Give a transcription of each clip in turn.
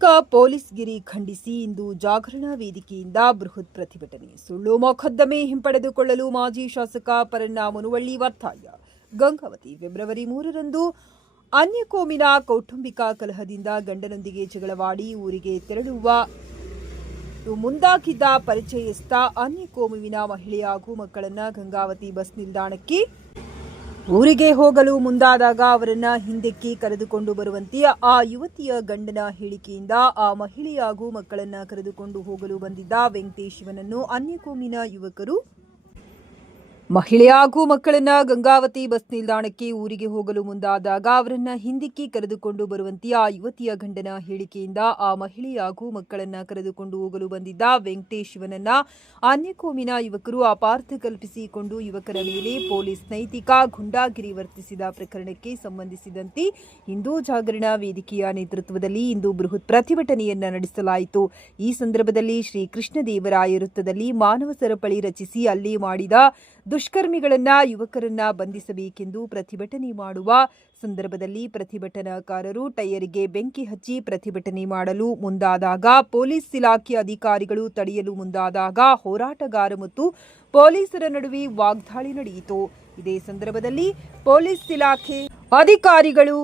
ಅಮಾಯಕ ಪೊಲೀಸ್ಗಿರಿ ಖಂಡಿಸಿ ಇಂದು ಜಾಗರಣಾ ವೇದಿಕೆಯಿಂದ ಬೃಹತ್ ಪ್ರತಿಭಟನೆ. ಸುಳ್ಳು ಮೊಕದ್ದಮೆ ಹಿಂಪಡೆದುಕೊಳ್ಳಲು ಮಾಜಿ ಶಾಸಕ ಪರಣ್ಣ ಮುನುವಳ್ಳಿ ಒತ್ತಾಯ. ಗಂಗಾವತಿ ಫೆಬ್ರವರಿ 3ರಂದು ಅನ್ಯಕೋಮಿನ ಕೌಟುಂಬಿಕ ಕಲಹದಿಂದ ಗಂಡನೊಂದಿಗೆ ಜಗಳವಾಡಿ ಊರಿಗೆ ತೆರಳುವ ಮುಂದಾಗಿದ್ದ ಪರಿಚಯಸ್ಥ ಅನ್ಯಕೋಮುವಿನ ಮಹಿಳೆ ಹಾಗೂ ಮಕ್ಕಳನ್ನ ಗಂಗಾವತಿ ಬಸ್ ನಿಲ್ದಾಣಕ್ಕೆ ಊರಿಗೆ ಹೋಗಲು ಮುಂದಾದಾಗ ಅವರನ್ನ ಹಿಂದಕ್ಕೆ ಕರೆದುಕೊಂಡು ಬರುವಂತೆ ಆ ಯುವತಿಯ ಗಂಡನ ಹೇಳಿಕೆಯಿಂದ ಆ ಮಹಿಳೆ ಹಾಗೂ ಮಕ್ಕಳನ್ನ ಕರೆದುಕೊಂಡು ಹೋಗಲು ಬಂದಿದ್ದ ವೆಂಕಟೇಶ್ ಇವನನ್ನು ಅನ್ಯಕೋಮಿನ ಯುವಕರು ಮಹಿಳೆ ಹಾಗೂ ಮಕ್ಕಳನ್ನ ಗಂಗಾವತಿ ಬಸ್ ನಿಲ್ದಾಣಕ್ಕೆ ಊರಿಗೆ ಹೋಗಲು ಮುಂದಾದಾಗ ಅವರನ್ನ ಹಿಂದಕ್ಕೆ ಕರೆದುಕೊಂಡು ಬರುವಂತೆ ಆ ಯುವತಿಯ ಗಂಡನ ಹೇಳಿಕೆಯಿಂದ ಆ ಮಹಿಳೆ ಹಾಗೂ ಮಕ್ಕಳನ್ನ ಕರೆದುಕೊಂಡು ಹೋಗಲು ಬಂದಿದ್ದ ವೆಂಕಟೇಶ್ ಇವನನ್ನ ಅನ್ಯಕೋಮಿನ ಯುವಕರು ಅಪಾರ್ಥ ಕಲ್ಪಿಸಿಕೊಂಡು ಯುವಕರ ಮೇಲೆ ಪೊಲೀಸ್ ನೈತಿಕ ಗೂಂಡಾಗಿರಿ ವರ್ತಿಸಿದ ಪ್ರಕರಣಕ್ಕೆ ಸಂಬಂಧಿಸಿದಂತೆ ಹಿಂದೂ ಜಾಗರಣಾ ವೇದಿಕೆಯ ನೇತೃತ್ವದಲ್ಲಿ ಇಂದು ಬೃಹತ್ ಪ್ರತಿಭಟನೆಯನ್ನ ನಡೆಸಲಾಯಿತು. ಈ ಸಂದರ್ಭದಲ್ಲಿ ಶ್ರೀ ಕೃಷ್ಣದೇವರಾಯ ವೃತ್ತದಲ್ಲಿ ಮಾನವ ಸರಪಳಿ ರಚಿಸಿ ಹಲ್ಲೆ ಮಾಡಿದ ದುಷ್ಕರ್ಮಿಗಳನ್ನ ಯುವಕರನ್ನ ಬಂಧಿಸಬೇಕೆಂದು ಪ್ರತಿಭಟನೆ ಮಾಡುವ ಸಂದರ್ಭದಲ್ಲಿ ಪ್ರತಿಭಟನಾಕಾರರು ಟೈರ್ಗೆ ಬೆಂಕಿ ಹಚ್ಚಿ ಪ್ರತಿಭಟನೆ ಮಾಡಲು ಮುಂದಾದಾಗ ಪೊಲೀಸ್ ಇಲಾಖೆ ಅಧಿಕಾರಿಗಳು ತಡೆಯಲು ಮುಂದಾದಾಗ ಹೋರಾಟಗಾರ ಮತ್ತು ಪೊಲೀಸರ ನಡುವೆ ವಾಗ್ದಾಳಿ ನಡೆಯಿತು. ಇದೇ ಸಂದರ್ಭದಲ್ಲಿ ಪೊಲೀಸ್ ಇಲಾಖೆ ಅಧಿಕಾರಿಗಳು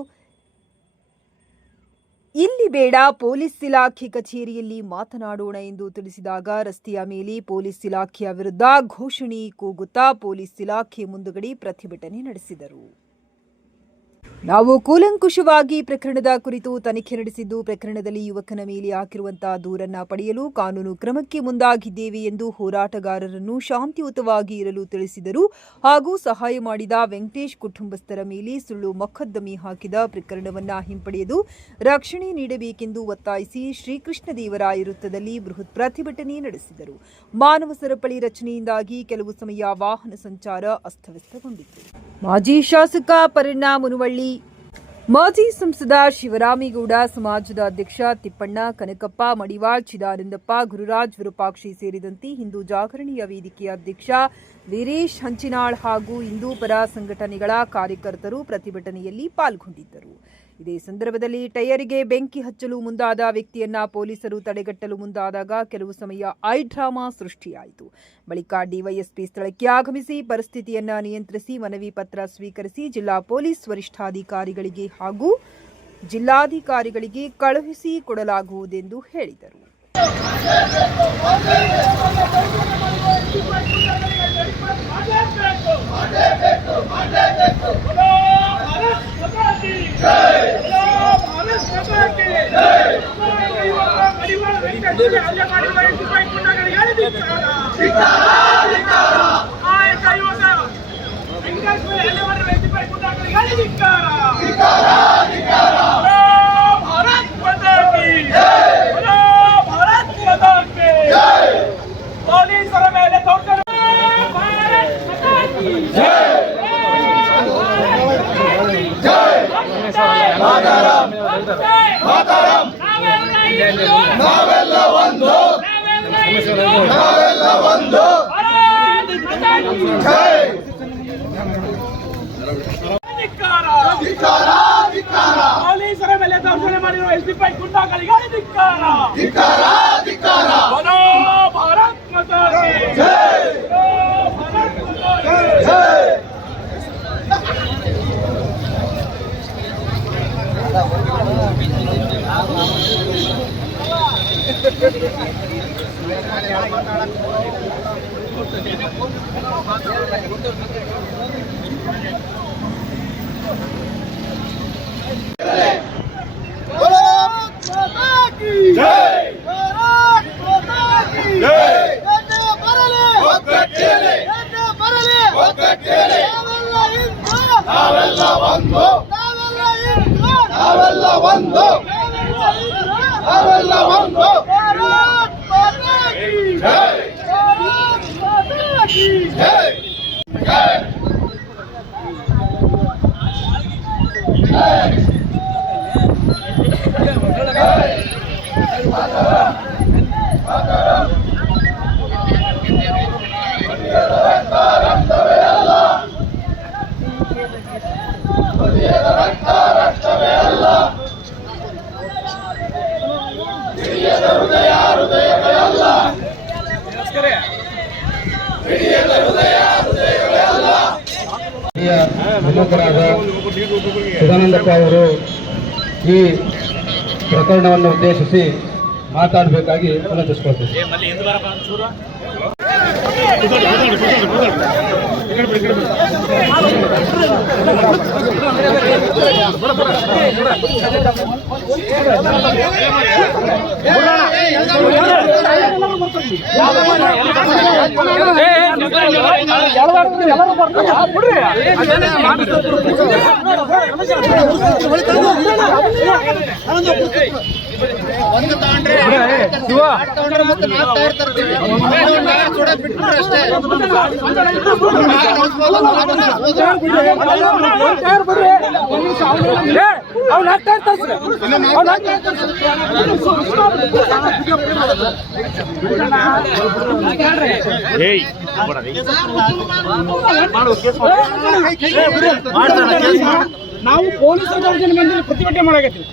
ಇಲ್ಲಿ ಬೇಡ, ಪೊಲೀಸ್ ಇಲಾಖೆ ಕಚೇರಿಯಲ್ಲಿ ಮಾತನಾಡೋಣ ಎಂದು ತಿಳಿಸಿದಾಗ ರಸ್ತೆಯ ಮೇಲೆ ಪೊಲೀಸ್ ಇಲಾಖೆಯ ವಿರುದ್ಧ ಘೋಷಣೆ ಕೂಗುತ್ತಾ ಪೊಲೀಸ್ ಇಲಾಖೆ ಮುಂದುಗಡೆ ಪ್ರತಿಭಟನೆ ನಡೆಸಿದರು. ನಾವು ಕೂಲಂಕುಷವಾಗಿ ಪ್ರಕರಣದ ಕುರಿತು ತನಿಖೆ ನಡೆಸಿದ್ದು ಪ್ರಕರಣದಲ್ಲಿ ಯುವಕನ ಮೇಲೆ ಹಾಕಿರುವಂತಹ ದೂರನ್ನ ಪಡೆಯಲು ಕಾನೂನು ಕ್ರಮಕ್ಕೆ ಮುಂದಾಗಿದ್ದೇವೆ ಎಂದು ಹೋರಾಟಗಾರರನ್ನು ಶಾಂತಿಯುತವಾಗಿ ಇರಲು ತಿಳಿಸಿದರು. ಹಾಗೂ ಸಹಾಯ ಮಾಡಿದ ವೆಂಕಟೇಶ್ ಕುಟುಂಬಸ್ಥರ ಮೇಲೆ ಸುಳ್ಳು ಮೊಕದ್ದಮೆ ಹಾಕಿದ ಪ್ರಕರಣವನ್ನ ಹಿಂಪಡೆಯಲು ರಕ್ಷಣೆ ನೀಡಬೇಕೆಂದು ಒತ್ತಾಯಿಸಿ ಶ್ರೀಕೃಷ್ಣದೇವರಾಯ ವೃತ್ತದಲ್ಲಿ ಬೃಹತ್ ಪ್ರತಿಭಟನೆ ನಡೆಸಿದರು. ಮಾನವ ಸರಪಳಿ ರಚನೆಯಿಂದಾಗಿ ಕೆಲವು ಸಮಯ ವಾಹನ ಸಂಚಾರ ಅಸ್ತವ್ಯಸ್ತಗೊಂಡಿತ್ತು. ಮಾಜಿ ಶಾಸಕ ಪರಣ್ಣ ಮುನುವಳ್ಳಿ, ಮಾಜಿ ಸಂಸದ ಶಿವರಾಮೇಗೌಡ, ಸಮಾಜದ ಅಧ್ಯಕ್ಷ ತಿಪ್ಪಣ್ಣ, ಕನಕಪ್ಪ ಮಡಿವಾಳ್, ಚಿದಾನಂದಪ್ಪ, ಗುರುರಾಜ್ ವಿರೂಪಾಕ್ಷಿ ಸೇರಿದಂತೆ ಹಿಂದೂ ಜಾಗರಣೆಯ ವೇದಿಕೆಯ ಅಧ್ಯಕ್ಷ ವೀರೇಶ್ ಹಂಚಿನಾಳ್ ಹಾಗೂ ಹಿಂದೂ ಪರ ಸಂಘಟನೆಗಳ ಕಾರ್ಯಕರ್ತರು ಪ್ರತಿಭಟನೆಯಲ್ಲಿ ಪಾಲ್ಗೊಂಡಿದ್ದರು. ಇದೇ ಸಂದರ್ಭದಲ್ಲಿ ಟೈರ್ಗೆ ಬೆಂಕಿ ಹಚ್ಚಲು ಮುಂದಾದ ವ್ಯಕ್ತಿಯನ್ನ ಪೊಲೀಸರು ತಡೆಗಟ್ಟಲು ಮುಂದಾದಾಗ ಕೆಲವು ಸಮಯ ಡ್ರಾಮಾ ಸೃಷ್ಟಿಯಾಯಿತು. ಬಳಿಕ ಡಿವೈಎಸ್ಪಿ ಸ್ಥಳಕ್ಕೆ ಆಗಮಿಸಿ ಪರಿಸ್ಥಿತಿಯನ್ನ ನಿಯಂತ್ರಿಸಿ ಮನವಿ ಪತ್ರ ಸ್ವೀಕರಿಸಿ ಜಿಲ್ಲಾ ಪೊಲೀಸ್ ವರಿಷ್ಠಾಧಿಕಾರಿಗಳಿಗೆ ಹಾಗೂ ಜಿಲ್ಲಾಧಿಕಾರಿಗಳಿಗೆ ಕಳುಹಿಸಿ ಕೊಡಲಾಗುವುದೆಂದು ಹೇಳಿದರು. ಪೊಲೀಸರ ಮೇಲೆ ದೌರ್ಜನ್ಯ ಮಾಡಿರುವ ಎಸ್ಡಿಪಿಐ ಗುಂಡಾಗಳಿಗೆ ಧಿಕ್ಕಾರ. ಬಲೋ ಭಾರತ್ ಮಾತಾ ಕಿ ಜೈ. ಪ್ರಮುಖರಾದ ಸದಾನಂದಪ್ಪ ಅವರು ಈ ಪ್ರಕರಣವನ್ನು ಉದ್ದೇಶಿಸಿ ಮಾತಾಡಬೇಕಾಗಿ ವಿನಂತಿಸಿಕೊಳ್ತೇವೆ. ನಾವು ಪೊಲೀಸರ ದೌರ್ಜನ್ಯ ಮಂದಿ ಪ್ರತಿಭಟನೆ ಮಾಡಾಕತ್ತೀವಿ.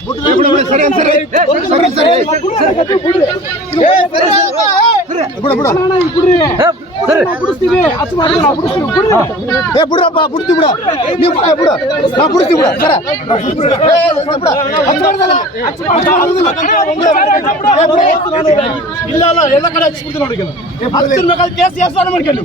ಇಲ್ಲ ಎಲ್ಲ ಕಡೆ ಹಚ್ಚಿಬಿಡ್ತೀವಿ ನೋಡಿ. ಕೇಸ್ ಹೆಸರು ಮಾಡ್ಕೊಂಡು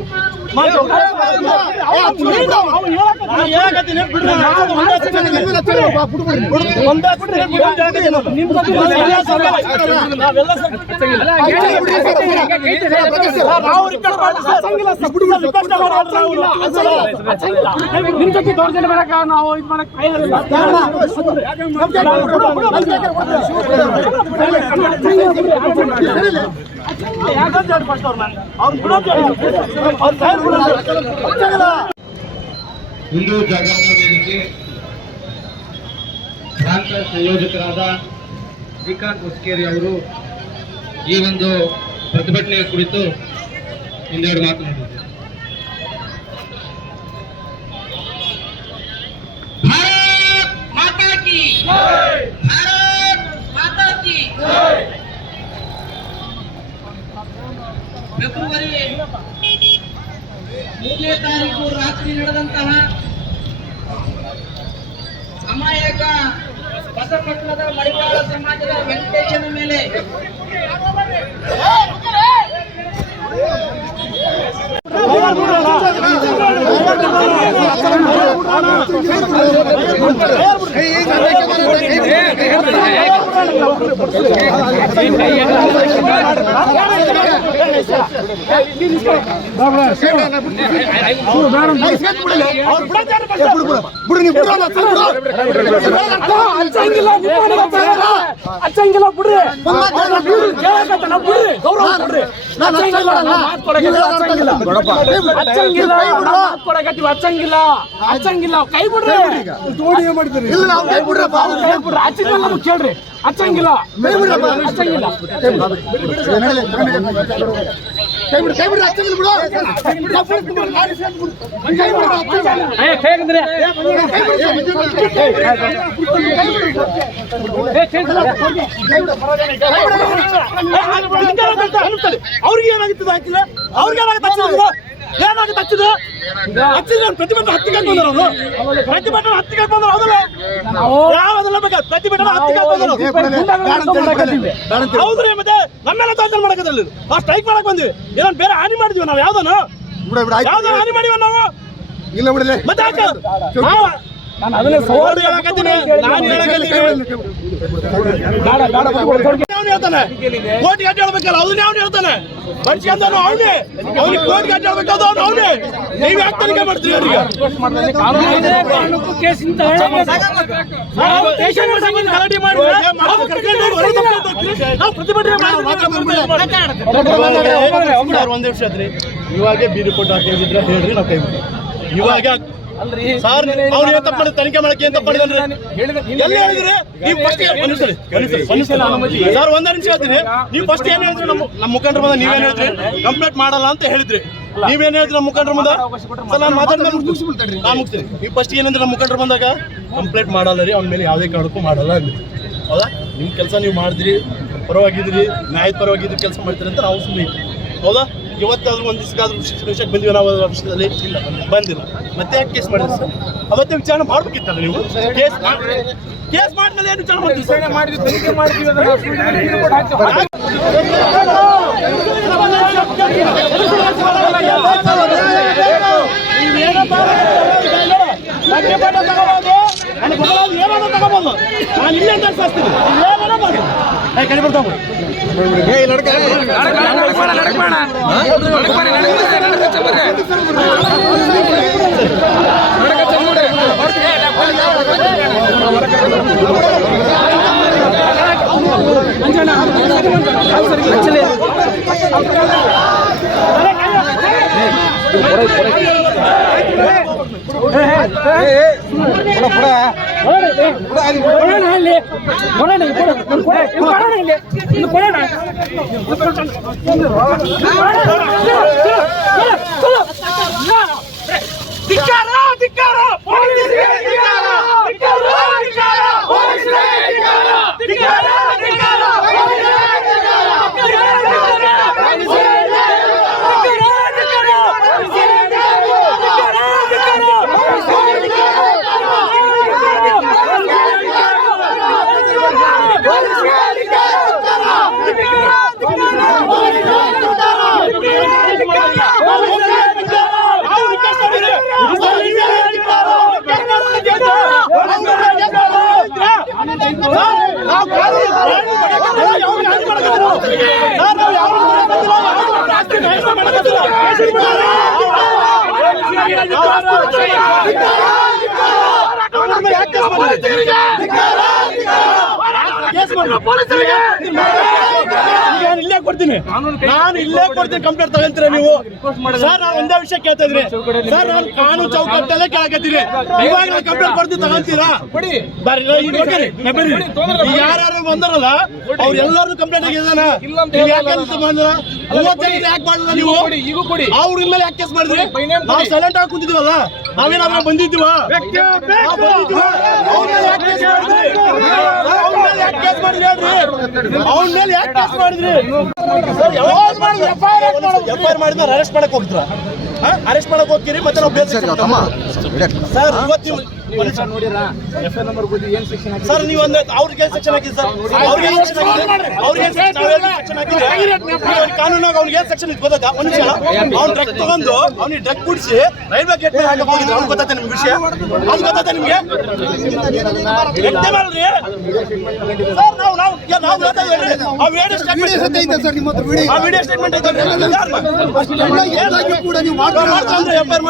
ನಿಮ್ ಜೊತೆ ದೌರ್ಜನ್ಯ ಮಾಡಕ ನಾವು ಇದು ಮಾಡಕ್ ಹಿಂದೂ ಜಾಗೃತ ವೇದಿಕೆ ಪ್ರಾಂತ ಸಂಯೋಜಕರಾದ ಶ್ರೀಕಾಂತ್ ಹೊಸಕೇರಿ ಅವರು ಈ ಒಂದು ಪ್ರತಿಭಟನೆಯ ಕುರಿತು ಒಂದೆರಡು ಮಾತನಾಡಿದ್ದಾರೆ. भारत माता की भारत माता की ಫೆಬ್ರವರಿ 3ನೇ ತಾರೀಕು ರಾತ್ರಿ ನಡೆದಂತಹ ಅಮಾಯಕ ಬಸಪಟ್ಟಣದ ಮಡಿವಾಳ ಸಮಾಜದ ವೆಂಕಟೇಶನ ಮೇಲೆ ಹಚ್ಚಂಗಿಲ್ಲ ಬಿಡ್ರಿ, ಹಚ್ಚಂಗಿಲ್ಲ ಕೈ ಬಿಡ್ರಿ. ಹಚ್ಚಿದ್ಮೇಲೆ ನಮ್ಗೆ ಕೇಳ್ರಿ, ಹಚ್ಚಂಗಿಲ್ಲ ಹಚ್ಚಂಗಿಲ್ಲ. ಅವ್ರಿಗೆ ಏನಾಗುತ್ತದೆ ಹಾಕಿಲ್ಲ, ಅವ್ರಿಗೆ ಏನಾಗುತ್ತೆ ಹಚ್ಚಿದೆ ಪ್ರತಿಭಟನೆ ಹತ್ತಿಗೆ ಬಂದ್ರು. ಅವರು ಪ್ರತಿಭಟನೆ ಹತ್ತಿಗೆ ಬಂದ್ರು. ಹೌದಲ್ಲ, ಯಾವ್ದಲ್ಲ ಬೇಕಾ ಪ್ರತಿಭಟನೆ ಹತ್ತಿಗೆ ಬಂದ್ರು. ಹೌದ್ರಿ, ಮತ್ತೆ ನಮ್ಮೆಲ್ಲ ದೌರ್ಜನ್ಯ ಮಾಡಕದ್ರಲ್ಲಿ ನಾವು ಸ್ಟ್ರೈಕ್ ಮಾಡಕ್ ಬಂದಿವಿ. ಏನೋ ಬೇರೆ ಹಾನಿ ಮಾಡಿದ್ವಿ ನಾವು? ಯಾವ್ದನ ಹಾನಿ ಮಾಡಿವ ನಾವು? ಇಲ್ಲ ಬಿಡಲೇ ಮತ್ತೆ ನಾನು ಅದನ್ನೇ ಸವಾಲು ಹೇಳಕತ್ತೀನಿ. ನಾನು ಹೇಳ್ತಾನೆ ಕೋಟಿ ಗಂಟೆ ಹೇಳ್ಬೇಕಲ್ಲ, ಅದನ್ನ ಅವ್ನು ಹೇಳ್ತಾನೆ. ಬಡ್ಸ್ಕೊಂಡನು ಅವನೇ, ಅವ್ನಿಗೆ ಕೋಟಿ ಗಂಟೆ ಹೇಳ್ಬೇಕಾದ ಅವನೇ. ನೀವ್ ಯಾಕೆ ತನಿಖೆ ಮಾಡ್ತೀವಿ? ಒಂದ್ ನಿಮಿಷ ಆದ್ರಿ, ಇವಾಗೆ ಬೀದಿ ಕೊಟ್ಟು ಹಾಕಿದ್ರೆ ಹೇಳ್ರಿ, ನಾವು ಕೈ ಬಿಡ್ತೀವಿ. ಇವಾಗ ಸರ್ ಅವ್ರು ಏನ್ ತಪ್ಪ ಮಾಡಿದ್ರೆ ತನಿಖೆ ಮಾಡಕ್ಕೆ ಏನ್ ತಪ್ಪ ಮಾಡಿದ್ರೆ ಎಲ್ಲಿ ಹೇಳಿದ್ರಿ ನೀವು? ಫಸ್ಟ್ ಸರ್ ಒಂದೇ ನಿಮಿಷ ಹೇಳ್ತೀನಿ. ನೀವು ಫಸ್ಟ್ ಏನ್ ಹೇಳಿದ್ರಿ? ನಮ್ಮ ಮುಖಂಡರ ಮುಂದೆ ನೀವೇನ್ ಹೇಳಿದ್ರಿ? ಕಂಪ್ಲೇಂಟ್ ಮಾಡಲ್ಲ ಅಂತ ಹೇಳಿದ್ರಿ. ನೀವೇನ್ ಹೇಳಿದ್ರಿ ನಮ್ಮ ಮುಖಂಡರ ಮುಂದೆ? ಸರ್ ನಾನು ಮಾತಾಡ್ತೀನಿ, ಮುಗಿಸ್ತೀನಿ. ನೀವು ಫಸ್ಟ್ ಏನಂದ್ರೆ ನಮ್ಮ ಮುಖಂಡರ ಬಂದಾಗ ಕಂಪ್ಲೇಂಟ್ ಮಾಡಲ್ಲ ರೀ, ಅವ್ನ ಮೇಲೆ ಯಾವುದೇ ಕಾರಣಕ್ಕೂ ಮಾಡಲ್ಲ ಅಂದ್ರಿ. ಹೌದಾ? ನಿಮ್ ಕೆಲಸ ನೀವು ಮಾಡಿದ್ರಿ, ಪರವಾಗಿದ್ರಿ, ನ್ಯಾಯದ ಪರವಾಗಿದ್ರಿ ಕೆಲಸ ಮಾಡ್ತೀರಿ ಅಂತ ನಾವು ಸುಮ್ಮನೆ ಹೌದಾ? ಇವತ್ತಾದ್ರೂ ಒಂದು ದಿವಸಕ್ಕಾದ್ರೂ ವಿಷಯಕ್ಕೆ ಬಂದಿವಿ ನಾವು ಆಫೀಸಲ್ಲಿ ಬಂದಿಲ್ಲ. ಮತ್ತೆ ಯಾಕೆ ಕೇಸ್ ಮಾಡಿದ್ರಿ ಸರ್? ಅವತ್ತೇ ವಿಚಾರಣೆ ಮಾಡ್ಬೇಕಿತ್ತಲ್ಲ ನೀವು? ಕೇಸ್ ಮಾಡಿದ್ಮೇಲೆ ಏನು ವಿಚಾರಣೆ ಮಾಡ್ತೀವಿ ಸರ್? ಏನಾದ್ರು ತಗೋಬೋದು, ನಾನು ಇಲ್ಲೇ ಅಂತ ಶಾಸ್ತೀನಿ ಏನಾದ್ರು ಮಾಡಿ ಕಡಿ ಬರ್ತಾವ ಇಲ್ಲೇ ಕೊಡ್ತೀನಿ, ನಾನು ಇಲ್ಲೇ ಕೊಡ್ತೀನಿ. ಕಂಪ್ಲೇಂಟ್ ತಗೊಂತೀರಾ ನೀವು? ಸರ್ ನಾನು ಒಂದೇ ವಿಷಯ ಕೇಳ್ತಾ ಇದ್ರಿ ಸರ್, ನಾನು ಕಾನೂನು ಚೌಕಟ್ಟಲ್ಲೇ ಕೇಳಕತ್ತೀನಿ. ಇವಾಗ ನಾನು ಕಂಪ್ಲೇಂಟ್ ಕೊಡ್ತೀನಿ, ತಗೊಂತೀರಾ? ಯಾರ್ಯಾರು ಬಂದಾರಲ್ಲ ಅವ್ರು ಎಲ್ಲರೂ ಕಂಪ್ಲೇಂಟ್ ಆಗಿದಾನ. ಯಾಕೆ ಮಾಡಿದ್ರ? 30 ಜನ ಯಾಕೆ ಮಾಡಿದ್ರ ನೀವು? ಅವ್ರ ಮೇಲೆ ಯಾಕೆ ಕೇಸ್ ಮಾಡಿದ್ರಿ? ನಾವು ಸೈಲೆಂಟ್ ಆಗಿ ಕುಂತಿದೀವಲ್ಲ, ನಾವೇನಾದ್ರೂ ಬಂದಿದ್ದೀವ? ಅವ್ನ ಮೇಲೆ ಯಾಕೆ ಕೇಸ್ ಮಾಡಿದ್ರಿ? ಎಫ್ಐಆರ್ ಮಾಡಿದ್ರೆ ಅರೆಸ್ಟ್ ಮಾಡಕ್ ಹೋಗ್ತೀರಾ? ಅರೆಸ್ಟ್ ಮಾಡಕ್ ಹೋಗ್ತೀರಿ, ಮತ್ತೆ ನಾವು ಬೇರೆ ಸರ್ ಇವತ್ತು ಸರ್ ನೀವು ಅಂದ್ರೆ ಅವ್ರಿಗೆ ಸೆಕ್ಷನ್ ಹಾಕಿದ್ರಿ ಸರ್, ಅವ್ರಿಗೆ ಕಾನೂನಾಗ ಅವ್ನಿಗೆ ಏನ್ ಸೆಕ್ಷನ್ ಇತ್ತು ಗೊತ್ತಾ? ಒಂದ್ ನಿಮಿಷ, ಅವ್ನು ಡ್ರಗ್ ತಗೊಂಡು ಅವ್ನಿಗೆ ಡ್ರಗ್ ಕುಡಿಸಿ ರೈಲ್ವೆ ಗೇಟ್ ಮೇಲೆ ಹಾಕಕ್ ಹೋಗಿದ್ರು. ಅವ್ನು ಗೊತ್ತಾಯ್ತಾ ನಿಮ್ಗೆ ವಿಷಯ? ಅದು ಗೊತ್ತಾಯ್ತಾ ನಿಮ್ಗೆ? ಎಷ್ಟೇ ಮಾಡ್ರಿ ಸರ್, ನಾವು ಆ ವಿಡಿಯೋ ಸ್ಟೇಟ್ಮೆಂಟ್ ಐತೆ ಕೂಡ ನೀವು ಮಾಡ್ತಾರೆ ಎಫ್ಐಆರ್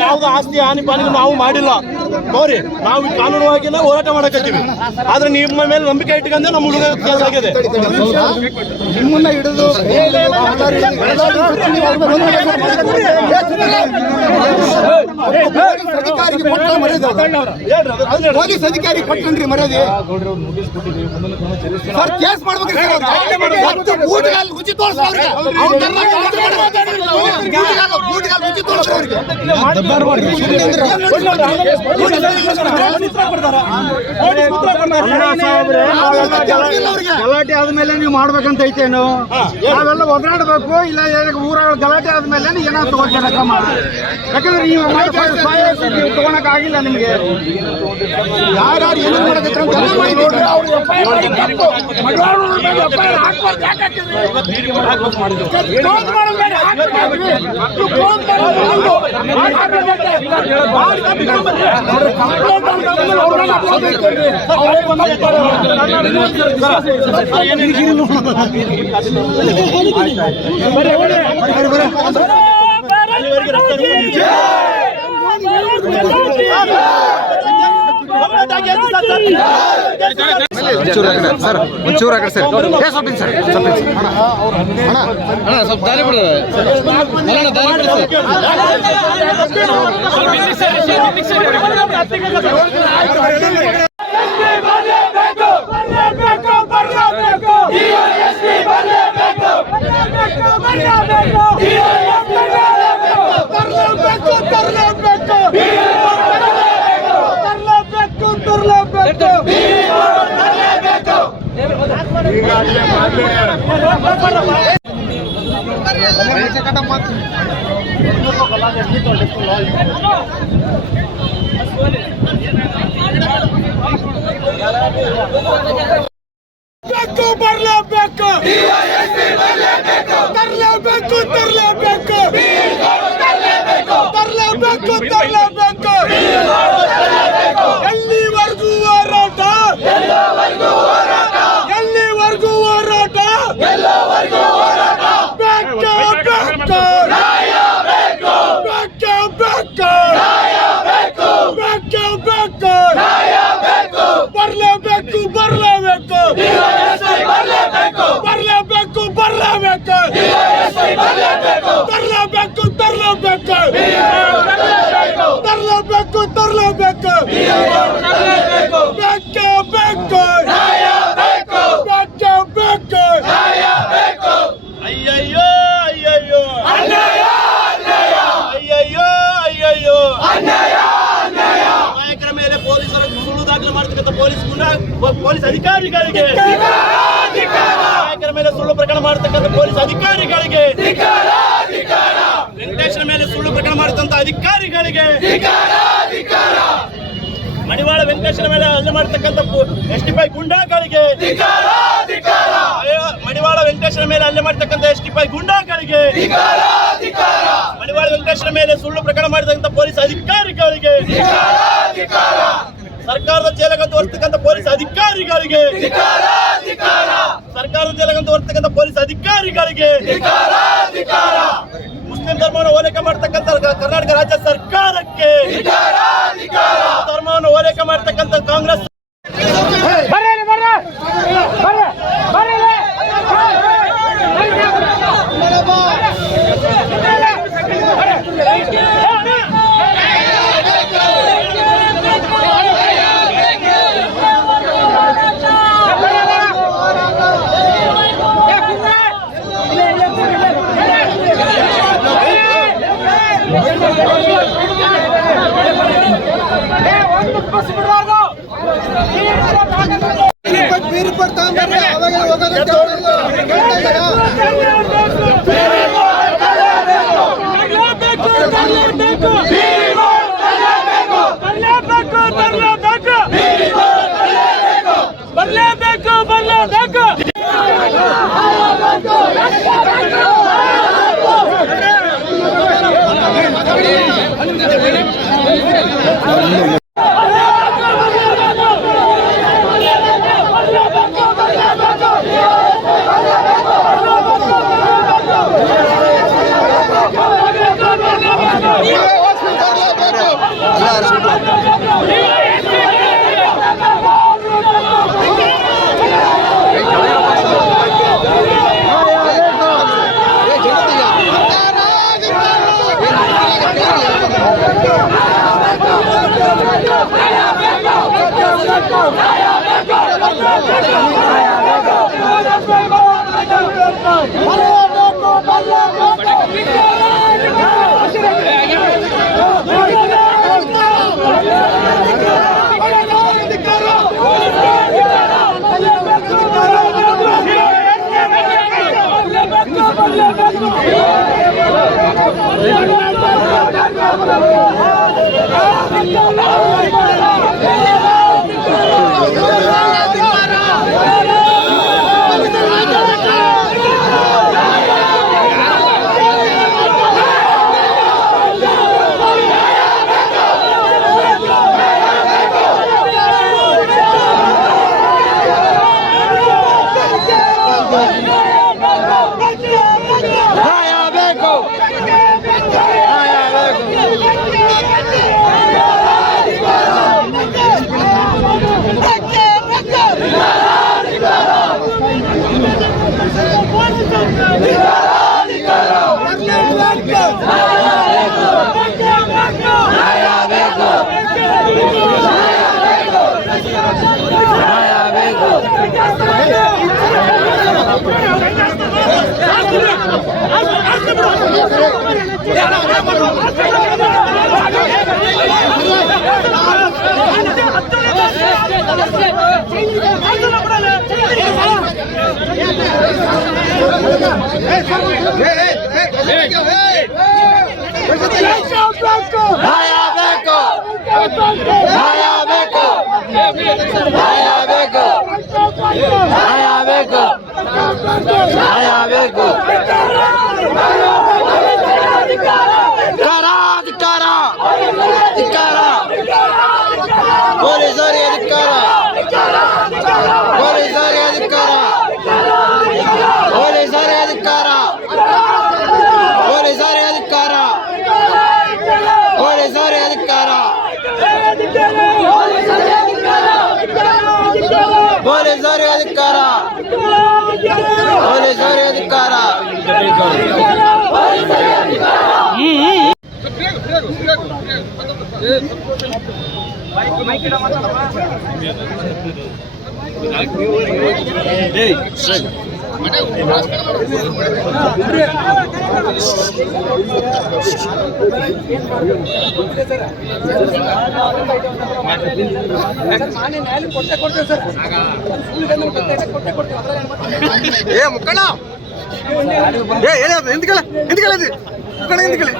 ಯಾವ್ದು ಆಸ್ತಿ ಹಾನಿ ಪಾನಿ ನಾವು ಮಾಡಿಲ್ಲ ನೋಡ್ರಿ. ನಾವು ಕಾನೂನುವಾಗಿನ ಹೋರಾಟ ಮಾಡಕತ್ತೀವಿ, ಆದ್ರೆ ನಿಮ್ಮ ಮೇಲೆ ನಂಬಿಕೆ ಇಟ್ಕೊಂಡೆ ನಮ್ಮ ಹುಡುಗ ಕೇಸ್ ಆಗಿದೆ. ನಿಮ್ಮನ್ನ ಹಿಡಿದು ಪೊಲೀಸ್ ಅಧಿಕಾರಿ ಕೊಟ್ಟನ್ರಿ ಮರ್ಯಾದೆ ಸರ್. ಕೇಸ್ ಮಾಡ್ಬೇಕ್ರಿ ರುಚಿ ತೋರಿಸ್ತಾರೆ. ಗಲಾಟೆ ಆದ್ಮೇಲೆ ನೀವು ಮಾಡ್ಬೇಕಂತ ಐತೇನು? ನಾವೆಲ್ಲ ಒದರಾಡಬೇಕು, ಇಲ್ಲ ಊರಾಗ ಗಲಾಟೆ ಆದ್ಮೇಲೆ ಏನಾದ್ರು ತಗೋಕ ಮಾಡಿ. ಯಾಕಂದ್ರೆ ನೀವು ತಗೊಳಕ್ ಆಗಿಲ್ಲ ನಿಮ್ಗೆ. ಯಾರು ಏನು ಒಂಚೂರು ಆಗಡೆ ಸರ್, ಸ್ವಲ್ಪ ದಾರಿ ಬಿಡ್ರಿ. ಬೇಕು ಬರಲೇಬೇಕು, ತರಲೇಬೇಕು ತರಲೇಬೇಕು, ತರಲೇಬೇಕು ತರಲೇಬೇಕು. ಎಲ್ಲಿವರೆಗೂ ಹೋರಾಟ, ಎಲ್ಲಿವರೆಗೂ ಹೋರಾಟ, ಬೇಕೇ ಬೇಕು, ಬೇಕೇ ಬೇಕು, ಬೇಕೇ ಬೇಕು, ಬರಲೇಬೇಕು ಬರಲೇಬೇಕು, ಬರಲೇಬೇಕು ಬರಲೇಬೇಕು, ತರಲೇಬೇಕು ತರಲೇಬೇಕು, ತರಲೇಬೇಕು ತರಲೇಬೇಕು, ಬೇಕೇ ಬೇಕು, ಬೇಕೇ ಬೇಕು. ಅಯ್ಯಯ್ಯೋ ಅಯ್ಯಯ್ಯೋ, ಅಯ್ಯಯ್ಯೋ ಅಯ್ಯಯ್ಯೋ, ನಾಯಕರ ಮೇಲೆ ಪೊಲೀಸರು ಸುಳ್ಳು ದಾಖಲೆ ಮಾಡ್ತಕ್ಕಂಥ ಪೊಲೀಸ್ ಅಧಿಕಾರಿಗಳಿಗೆ, ನಾಯಕರ ಮೇಲೆ ಸುಳ್ಳು ಪ್ರಕರಣ ಮಾಡತಕ್ಕಂಥ ಪೊಲೀಸ್ ಅಧಿಕಾರಿಗಳಿಗೆ, ವೆಂಕಟೇಶನ ಮೇಲೆ ಸುಳ್ಳು ಪ್ರಕರಣ ಮಾಡತಕ್ಕಂಥ ಅಧಿಕಾರಿಗಳಿಗೆ, ಮಡಿವಾಳ ವೆಂಕಟೇಶನ ಮೇಲೆ ಹಲ್ಲೆ ಮಾಡತಕ್ಕಂಥ ಎಸ್ಟಿಪೈ ಗುಂಡಾಗಳಿಗೆ, ಮಡಿವಾಳ ವೆಂಕಟೇಶನ ಮೇಲೆ ಹಲ್ಲೆ ಮಾಡತಕ್ಕಂಥ ಎಸ್ಟಿಪೈ ಗುಂಡಾಗಳಿಗೆ, ಮಡಿವಾಳ ವೆಂಕಟೇಶನ ಮೇಲೆ ಸುಳ್ಳು ಪ್ರಕರಣ ಮಾಡತಕ್ಕಂಥ ಪೊಲೀಸ್ ಅಧಿಕಾರಿಗಳಿಗೆ, ಸರ್ಕಾರದ ಜೈಲಗಂತ ಹೊರತಕ್ಕಂಥ ಪೊಲೀಸ್ ಅಧಿಕಾರಿಗಳಿಗೆ, ಸರ್ಕಾರದ ಜೈಲಗಂತ ಹೊರತಕ್ಕಂಥ ಪೊಲೀಸ್ ಅಧಿಕಾರಿಗಳಿಗೆ, ಮುಸ್ಲಿಂ ಧರ್ಮವನ್ನು ಓಲೈಕೆ ಮಾಡತಕ್ಕಂಥ ಕರ್ನಾಟಕ ರಾಜ್ಯ ಸರ್ಕಾರಕ್ಕೆ, ಧರ್ಮವನ್ನು ಓಲೈಕೆ ಮಾಡತಕ್ಕಂಥ ಕಾಂಗ್ರೆಸ್ ಬೀರಿ ಕೊಡ್ತಾ ಅವಾಗ ಹೋಗೋದಕ್ಕೆ ಬರಲೇಬೇಕು ಬರಲೇಬೇಕು. ಪೊಲೀಸರಿಗೆ ಅಧಿಕಾರ, ಪೊಲೀಸರಿಗೆ ಅಧಿಕಾರ, ಪೊಲೀಸರಿಗೆ ಅಧಿಕಾರ, ಪೊಲೀಸರಿಗೆ ಅಧಿಕಾರ, ಪೊಲೀಸರಿಗೆ ಅಧಿಕಾರ, ಪೊಲೀಸರಿಗೆ ಅಧಿಕಾರ, ಪೊಲೀಸರಿಗೆ ಅಧಿಕಾರ. ಮುಕ್ಕಣ್ಣ ಹಿಂದ್ಕಳೆ ಹಿಂದ್ಕಳೆ ಹಿಂದ್ಕಳೆ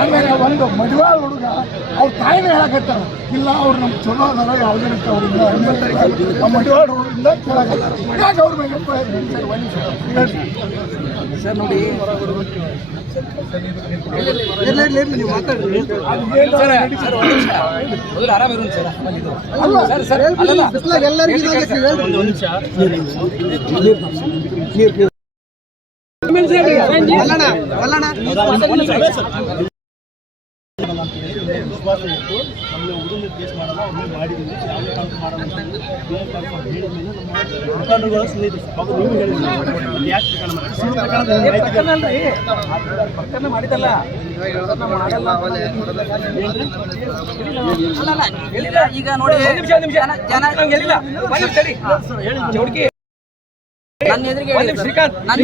ಆಮೇಲೆ ಒಂದು ಮದುವೆ ಹುಡುಗ ಅವ್ರ ತಾಯಿನೇ ಹೇಳಕತ್ತಾರ, ಇಲ್ಲ ಅವ್ರು ನಮ್ಗೆ ಚಲೋ ಅದಾರ ಯಾವುದೇ ರೀತಿ ಅವ್ರಿಂದ ಆ ಮದುವೆ ಹುಡುಗರಿಂದ ಕೇಳಕತ್ತಾರ. ಯಾಕೆ ಅವ್ರ ಮೇಲೆ ಸರ್ ನೋಡಿ ನೀವು ಮಾತಾಡ್ರಿ ವಿಶ್ವಾಸ ಇತ್ತು. ನಮ್ಮಲ್ಲಿ ಹುಡುಗನ ಕೇಸ್ ಮಾಡಲ್ಲ, ಅವ್ರನ್ನ ಮಾಡಿದ್ದೀವಿ, ಯಾವುದೇ ಕಾರಣಕ್ಕೂ ಮಾಡಲ್ಲ ಹೇಳಿದ ಮೇಲೆ ನಮ್ಮ ಮುಖಂಡರುಗಳು ಸ್ನೇಹಿತರು ಅವಾಗ ನೀವು ಹೇಳಿದ್ರಿ ಯಾಕೆ ಪ್ರಕರಣ ಮಾಡಿದಲ್ಲ ಈಗ ನೋಡಿ ನನ್ನ ಎದುರಿಗೆ ಶ್ರೀಕಾಂತ್ ನನ್ನ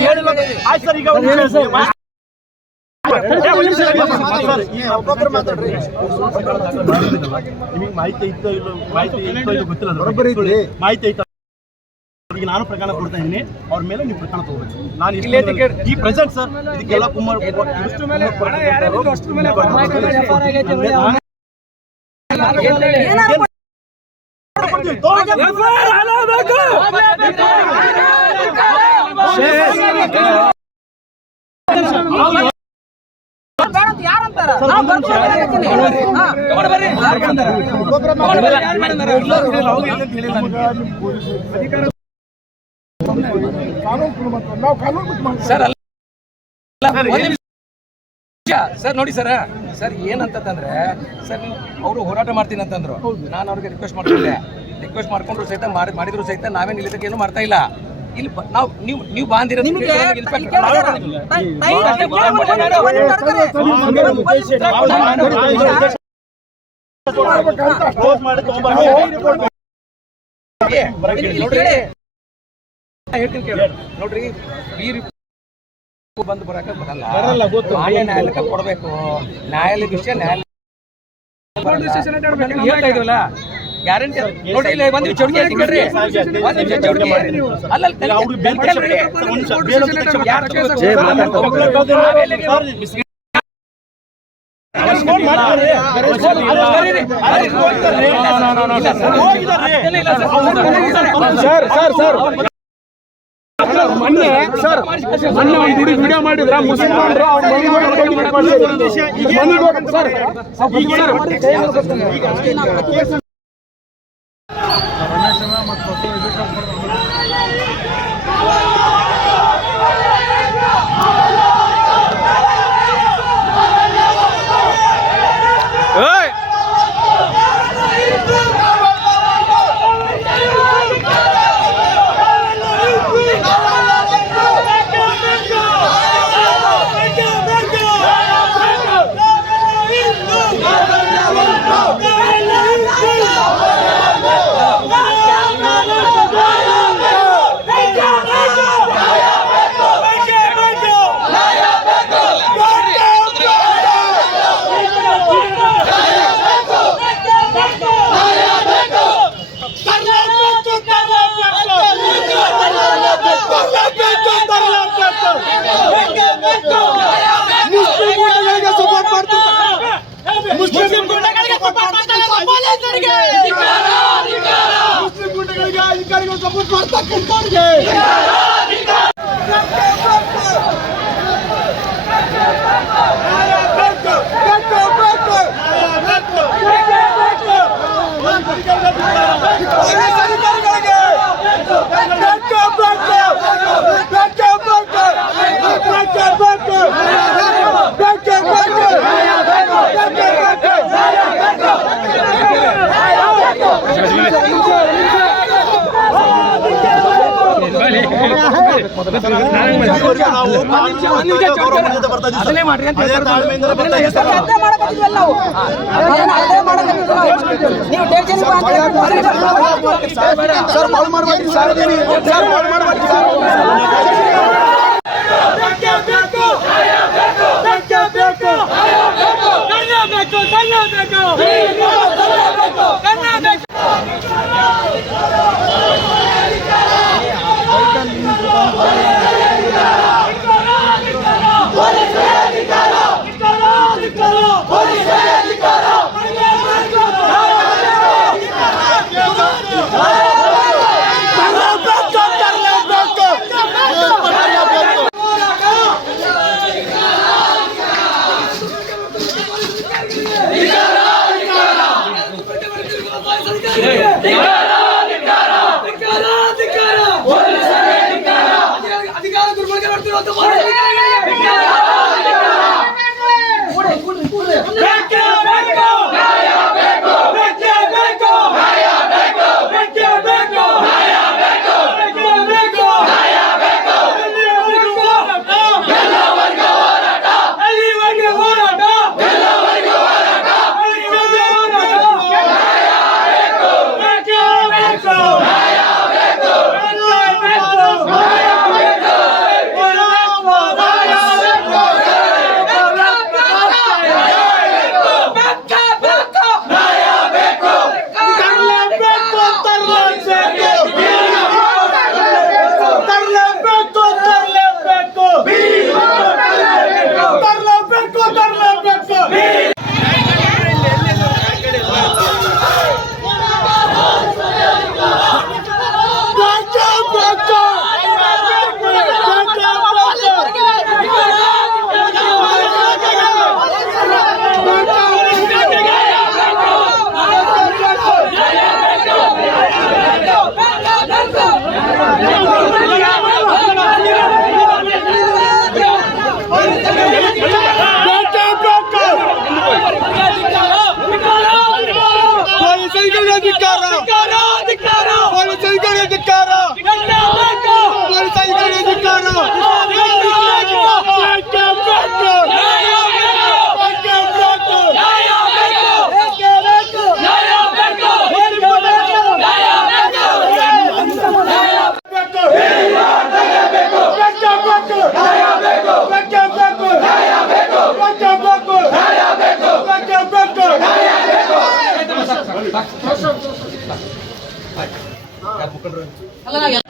ನಿಮಗೆ ಮಾಹಿತಿ ಇತ್ತೋ ಇಲ್ಲೋ, ಮಾಹಿತಿ ಇತ್ತೋ ಇಲ್ಲೋ ಗೊತ್ತಿಲ್ಲ, ಮಾಹಿತಿ ಐತ ಅವ್ರಿಗೆ ನಾನು ಪ್ರಕರಣ ಕೊಡ್ತಾ ಇದ್ದೀನಿ, ಅವ್ರ ಮೇಲೆ ನೀವು ಪ್ರಕರಣ ತಗೋಬೇಕು. ನಾನು ಈ ಪ್ರೆಸೆಂಟ್ ಸರ್ ಇದಕ್ಕೆಲ್ಲ ಕುಮಾರ್ ಸರ್ ನೋಡಿ ಸರ್ ಏನಂತಂದ್ರೆ ಸರ್ ಅವರು ಹೋರಾಟ ಮಾಡ್ತೀನಿ ಅಂತಂದ್ರು, ನಾನು ಅವ್ರಿಗೆ ರಿಕ್ವೆಸ್ಟ್ ಮಾಡ್ಕೊಂಡೆ. ರಿಕ್ವೆಸ್ಟ್ ಮಾಡ್ಕೊಂಡ್ರು ಸಹಿತ ಮಾಡಿದ್ರು ಸಹಿತ ನಾವೇನು ಇಲ್ಲಿದ್ದಕ್ಕೆ ಏನು ಮಾಡ್ತಾ ಇಲ್ಲ. ಇಲ್ಲಿ ನಾವು ನೀವು ಬಾಂಧಿರೋ ನೋಡ್ರಿ ಬಂದು ಬರಕ ಬರಲ್ಲ, ನ್ಯಾಯಾಲಯಕ್ಕೆ ಕೊಡ್ಬೇಕು. ನ್ಯಾಯಾಲಯ ವಿಷಯ ನ್ಯಾಯಾಲಯ ಹೇಳ್ತಾ ಇದೀವಲ್ಲ, ಗ್ಯಾರಂಟಿ ನೋಡಿ. ಇಲ್ಲಿ ಒಂದು ಚೌಡಿಗೆ ಕೇಳ್ರಿ, ಒಂದು ನಿಮಿಷ ಚೌಡಿಗೆ ಅಲ್ಲ ಮೊನ್ನೆ ಒಂದು ವಿಡಿಯೋ ಮಾಡಿದ್ರ ಮುಸಲ್ಮಾನರು ಅವ್ರ ಮುಸ್ಲಿಂ ಗುಂಡಗಳಿಗೆ ಅಧಿಕಾರಿಗಳು ಸಪೋರ್ಟ್ ಮಾಡ್ತಕ್ಕಂಥವ್ರಿಗೆ ಅದನ್ನೇ ಮಾಡ್ರಿ ಅಂತ